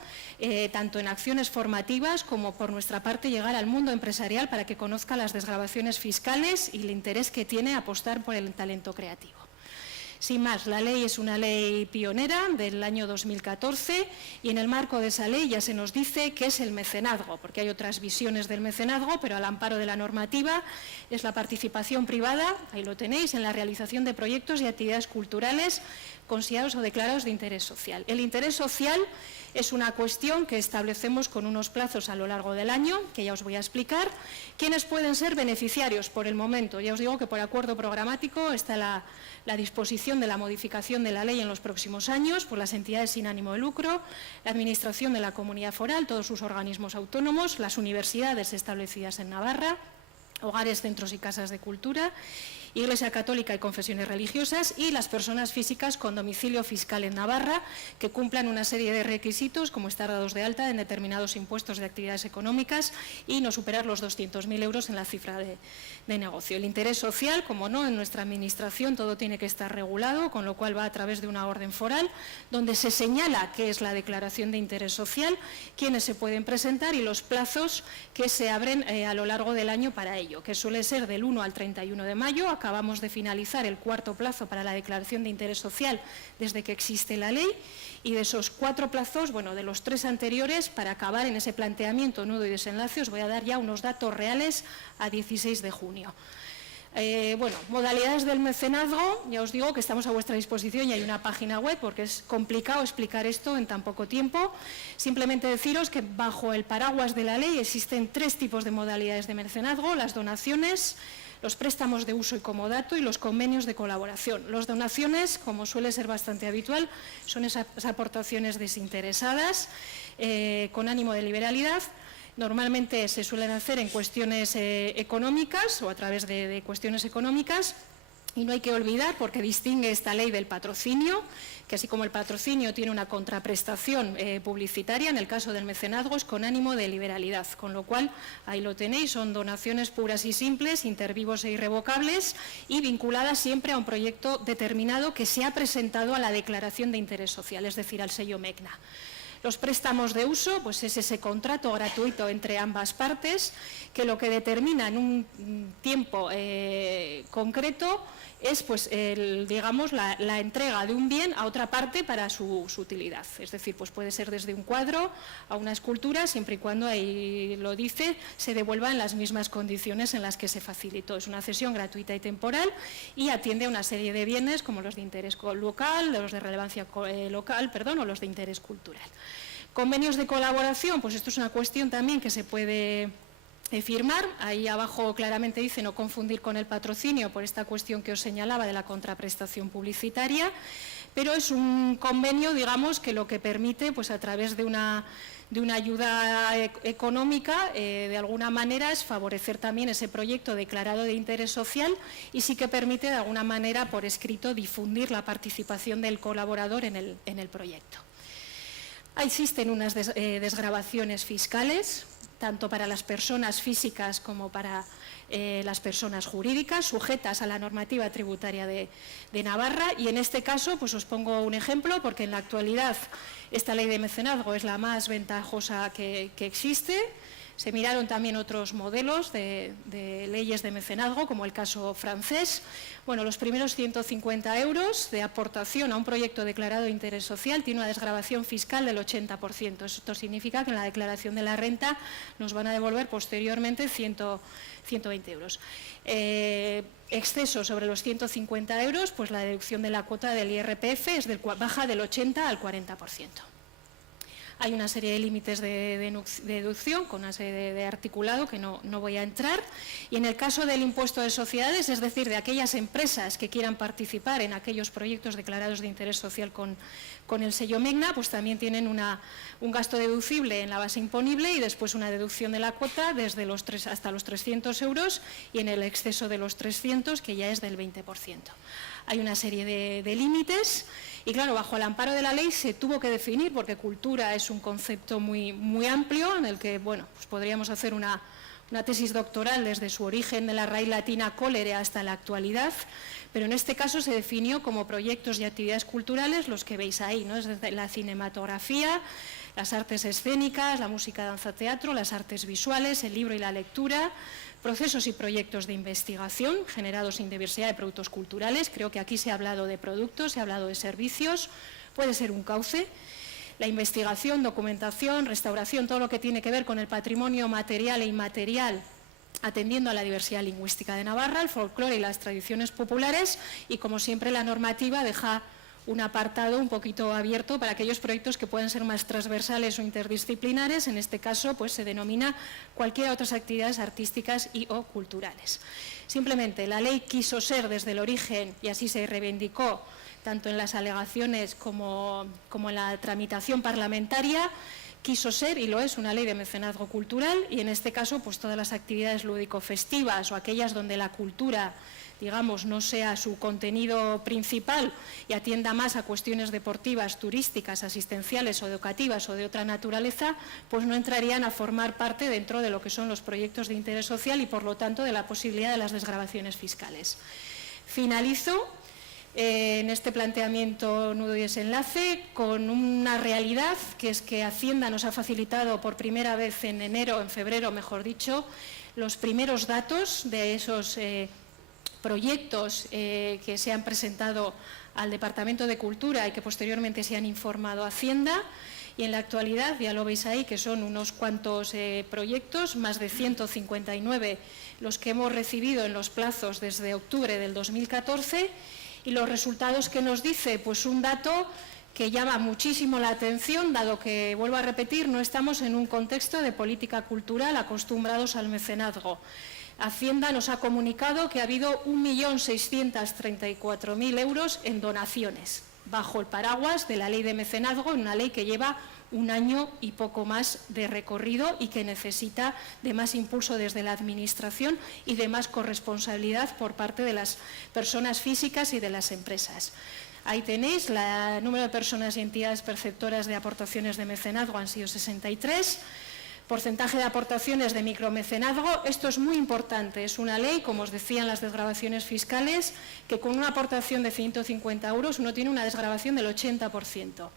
tanto en acciones formativas como por nuestra parte llegar al mundo empresarial para que conozca las desgravaciones fiscales y el interés que tiene apostar por el talento creativo. Sin más, la ley es una ley pionera del año 2014 y en el marco de esa ley ya se nos dice qué es el mecenazgo, porque hay otras visiones del mecenazgo, pero al amparo de la normativa es la participación privada, ahí lo tenéis, en la realización de proyectos y actividades culturales considerados o declarados de interés social. El interés social Es una cuestión que establecemos con unos plazos a lo largo del año, que ya os voy a explicar. ¿Quiénes pueden ser beneficiarios por el momento? Ya os digo que por acuerdo programático está la disposición de la modificación de la ley en los próximos años, por las entidades sin ánimo de lucro, la Administración de la Comunidad Foral, todos sus organismos autónomos, las universidades establecidas en Navarra, hogares, centros y casas de cultura, Iglesia Católica y confesiones religiosas y las personas físicas con domicilio fiscal en Navarra que cumplan una serie de requisitos como estar dados de alta en determinados impuestos de actividades económicas y no superar los 200.000 euros en la cifra de negocio. El interés social, como no, en nuestra administración todo tiene que estar regulado, con lo cual va a través de una orden foral donde se señala qué es la declaración de interés social, quiénes se pueden presentar y los plazos que se abren a lo largo del año para ello, que suele ser del 1 al 31 de mayo. Acabamos de finalizar el cuarto plazo para la declaración de interés social desde que existe la ley y de esos 4 plazos, bueno, de los 3 anteriores, para acabar en ese planteamiento, nudo y desenlace, os voy a dar ya unos datos reales a 16 de junio. Bueno, modalidades del mecenazgo, ya os digo que estamos a vuestra disposición y hay una página web porque es complicado explicar esto en tan poco tiempo. Simplemente deciros que bajo el paraguas de la ley existen 3 tipos de modalidades de mecenazgo: las donaciones, los préstamos de uso y comodato y los convenios de colaboración. Las donaciones, como suele ser bastante habitual, son esas aportaciones desinteresadas con ánimo de liberalidad. Normalmente se suelen hacer en cuestiones económicas o a través de cuestiones económicas. Y no hay que olvidar, porque distingue esta ley del patrocinio, que así como el patrocinio tiene una contraprestación publicitaria, en el caso del mecenazgo es con ánimo de liberalidad, con lo cual ahí lo tenéis, son donaciones puras y simples, intervivos e irrevocables y vinculadas siempre a un proyecto determinado que se ha presentado a la declaración de interés social, es decir, al sello MECNA. Los préstamos de uso, pues es ese contrato gratuito entre ambas partes que lo que determina en un tiempo concreto es, pues, digamos, la entrega de un bien a otra parte para su utilidad. Es decir, pues puede ser desde un cuadro a una escultura, siempre y cuando, ahí lo dice, se devuelva en las mismas condiciones en las que se facilitó. Es una cesión gratuita y temporal y atiende a una serie de bienes como los de interés local, los de relevancia local, o los de interés cultural. Convenios de colaboración, pues esto es una cuestión también que se puede firmar. Ahí abajo claramente dice no confundir con el patrocinio por esta cuestión que os señalaba de la contraprestación publicitaria, pero es un convenio, digamos, que lo que permite, pues a través de una ayuda económica, de alguna manera es favorecer también ese proyecto declarado de interés social y sí que permite de alguna manera por escrito difundir la participación del colaborador en el proyecto. Existen unas desgravaciones fiscales, tanto para las personas físicas como para las personas jurídicas, sujetas a la normativa tributaria de Navarra, y en este caso pues os pongo un ejemplo, porque en la actualidad esta ley de mecenazgo es la más ventajosa que existe. Se miraron también otros modelos de leyes de mecenazgo, como el caso francés. Bueno, los primeros 150 euros de aportación a un proyecto declarado de interés social tiene una desgravación fiscal del 80%. Esto significa que en la declaración de la renta nos van a devolver posteriormente 120 euros. Exceso sobre los 150 euros, pues la deducción de la cuota del IRPF baja del 80 al 40%. Hay una serie de límites de deducción con una serie de articulado que no voy a entrar. Y en el caso del impuesto de sociedades, es decir, de aquellas empresas que quieran participar en aquellos proyectos declarados de interés social con el sello MECNA, pues también tienen un gasto deducible en la base imponible y después una deducción de la cuota desde hasta los 300 euros y en el exceso de los 300, que ya es del 20%. Hay una serie de límites. Y claro, bajo el amparo de la ley se tuvo que definir, porque cultura es un concepto muy, muy amplio, en el que, bueno, pues podríamos hacer una tesis doctoral desde su origen de la raíz latina colere hasta la actualidad, pero en este caso se definió como proyectos y actividades culturales los que veis ahí, ¿no? Es desde la cinematografía, las artes escénicas, la música, danza, teatro, las artes visuales, el libro y la lectura, procesos y proyectos de investigación generados sin diversidad de productos culturales. Creo que aquí se ha hablado de productos, se ha hablado de servicios, puede ser un cauce. La investigación, documentación, restauración, todo lo que tiene que ver con el patrimonio material e inmaterial, atendiendo a la diversidad lingüística de Navarra, el folclore y las tradiciones populares, y como siempre la normativa deja un apartado un poquito abierto para aquellos proyectos que puedan ser más transversales o interdisciplinares. En este caso, pues se denomina cualquiera de otras actividades artísticas y o culturales. Simplemente, la ley quiso ser desde el origen, y así se reivindicó tanto en las alegaciones como en la tramitación parlamentaria, quiso ser, y lo es, una ley de mecenazgo cultural, y en este caso, pues todas las actividades lúdico-festivas o aquellas donde la cultura, digamos, no sea su contenido principal y atienda más a cuestiones deportivas, turísticas, asistenciales o educativas o de otra naturaleza, pues no entrarían a formar parte dentro de lo que son los proyectos de interés social y, por lo tanto, de la posibilidad de las desgravaciones fiscales. Finalizo en este planteamiento nudo y desenlace con una realidad, que es que Hacienda nos ha facilitado por primera vez en febrero, mejor dicho, los primeros datos de esos proyectos que se han presentado al Departamento de Cultura y que posteriormente se han informado a Hacienda. Y en la actualidad, ya lo veis ahí, que son unos cuantos proyectos, más de 159 los que hemos recibido en los plazos desde octubre del 2014. Y los resultados que nos dice, pues un dato que llama muchísimo la atención, dado que, vuelvo a repetir, no estamos en un contexto de política cultural acostumbrados al mecenazgo. Hacienda nos ha comunicado que ha habido 1.634.000 euros en donaciones, bajo el paraguas de la ley de mecenazgo, una ley que lleva un año y poco más de recorrido y que necesita de más impulso desde la Administración y de más corresponsabilidad por parte de las personas físicas y de las empresas. Ahí tenéis el número de personas y entidades perceptoras de aportaciones de mecenazgo, han sido 63. Porcentaje de aportaciones de micromecenazgo, esto es muy importante, es una ley, como os decía en las desgravaciones fiscales, que con una aportación de 150 euros uno tiene una desgravación del 80%.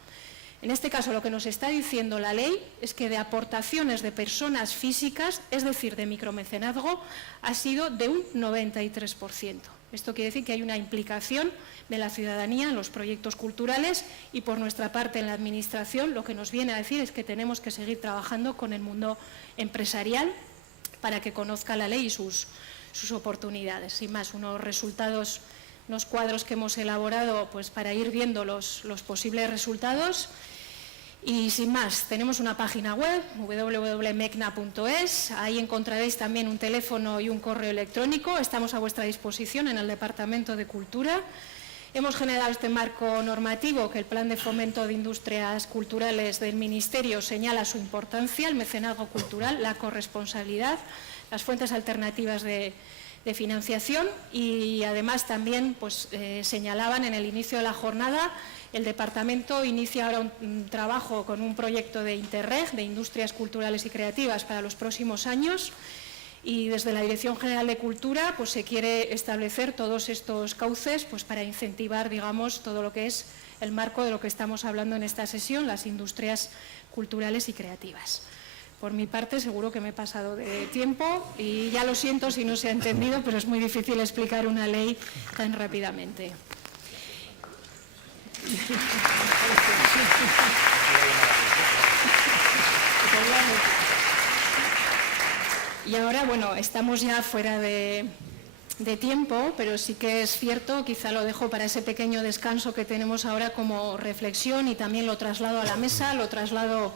En este caso, lo que nos está diciendo la ley es que de aportaciones de personas físicas, es decir, de micromecenazgo, ha sido de un 93%. Esto quiere decir que hay una implicación de la ciudadanía en los proyectos culturales y, por nuestra parte, en la Administración, lo que nos viene a decir es que tenemos que seguir trabajando con el mundo empresarial para que conozca la ley y sus oportunidades. Sin más, unos resultados, unos cuadros que hemos elaborado pues, para ir viendo los posibles resultados. Y sin más, tenemos una página web, www.mecna.es, ahí encontraréis también un teléfono y un correo electrónico, estamos a vuestra disposición en el Departamento de Cultura. Hemos generado este marco normativo que el Plan de Fomento de Industrias Culturales del Ministerio señala su importancia, el mecenazgo cultural, la corresponsabilidad, las fuentes alternativas de financiación y además también pues, señalaban en el inicio de la jornada. El Departamento inicia ahora un trabajo con un proyecto de Interreg, de Industrias Culturales y Creativas, para los próximos años, y desde la Dirección General de Cultura pues, se quiere establecer todos estos cauces pues, para incentivar, digamos, todo lo que es el marco de lo que estamos hablando en esta sesión, las industrias culturales y creativas. Por mi parte, seguro que me he pasado de tiempo y ya lo siento si no se ha entendido, pero es muy difícil explicar una ley tan rápidamente. Y ahora, bueno, estamos ya fuera de tiempo, pero sí que es cierto, quizá lo dejo para ese pequeño descanso que tenemos ahora como reflexión y también lo traslado a la mesa, lo traslado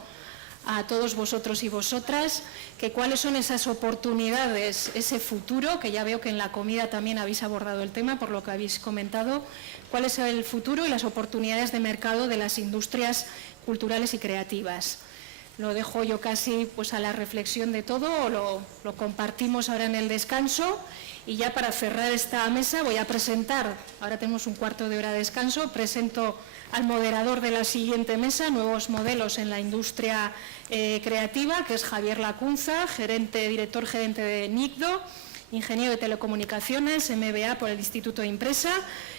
a todos vosotros y vosotras, que cuáles son esas oportunidades, ese futuro, que ya veo que en la comida también habéis abordado el tema, por lo que habéis comentado, cuál es el futuro y las oportunidades de mercado de las industrias culturales y creativas. Lo dejo yo casi pues, a la reflexión de todo, lo compartimos ahora en el descanso. Y ya para cerrar esta mesa voy a presentar, ahora tenemos un cuarto de hora de descanso, presento al moderador de la siguiente mesa, Nuevos Modelos en la Industria Creativa, que es Javier Lacunza, director gerente de NICDO, ingeniero de telecomunicaciones, MBA por el Instituto de Impresa,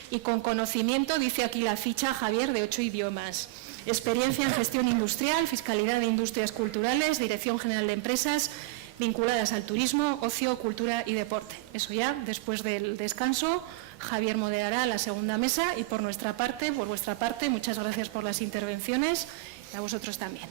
y con conocimiento, dice aquí la ficha, Javier, de 8 idiomas. Experiencia en gestión industrial, fiscalidad de industrias culturales, Dirección General de Empresas, vinculadas al turismo, ocio, cultura y deporte. Eso ya, después del descanso, Javier moderará la segunda mesa y por nuestra parte, por vuestra parte, muchas gracias por las intervenciones y a vosotros también.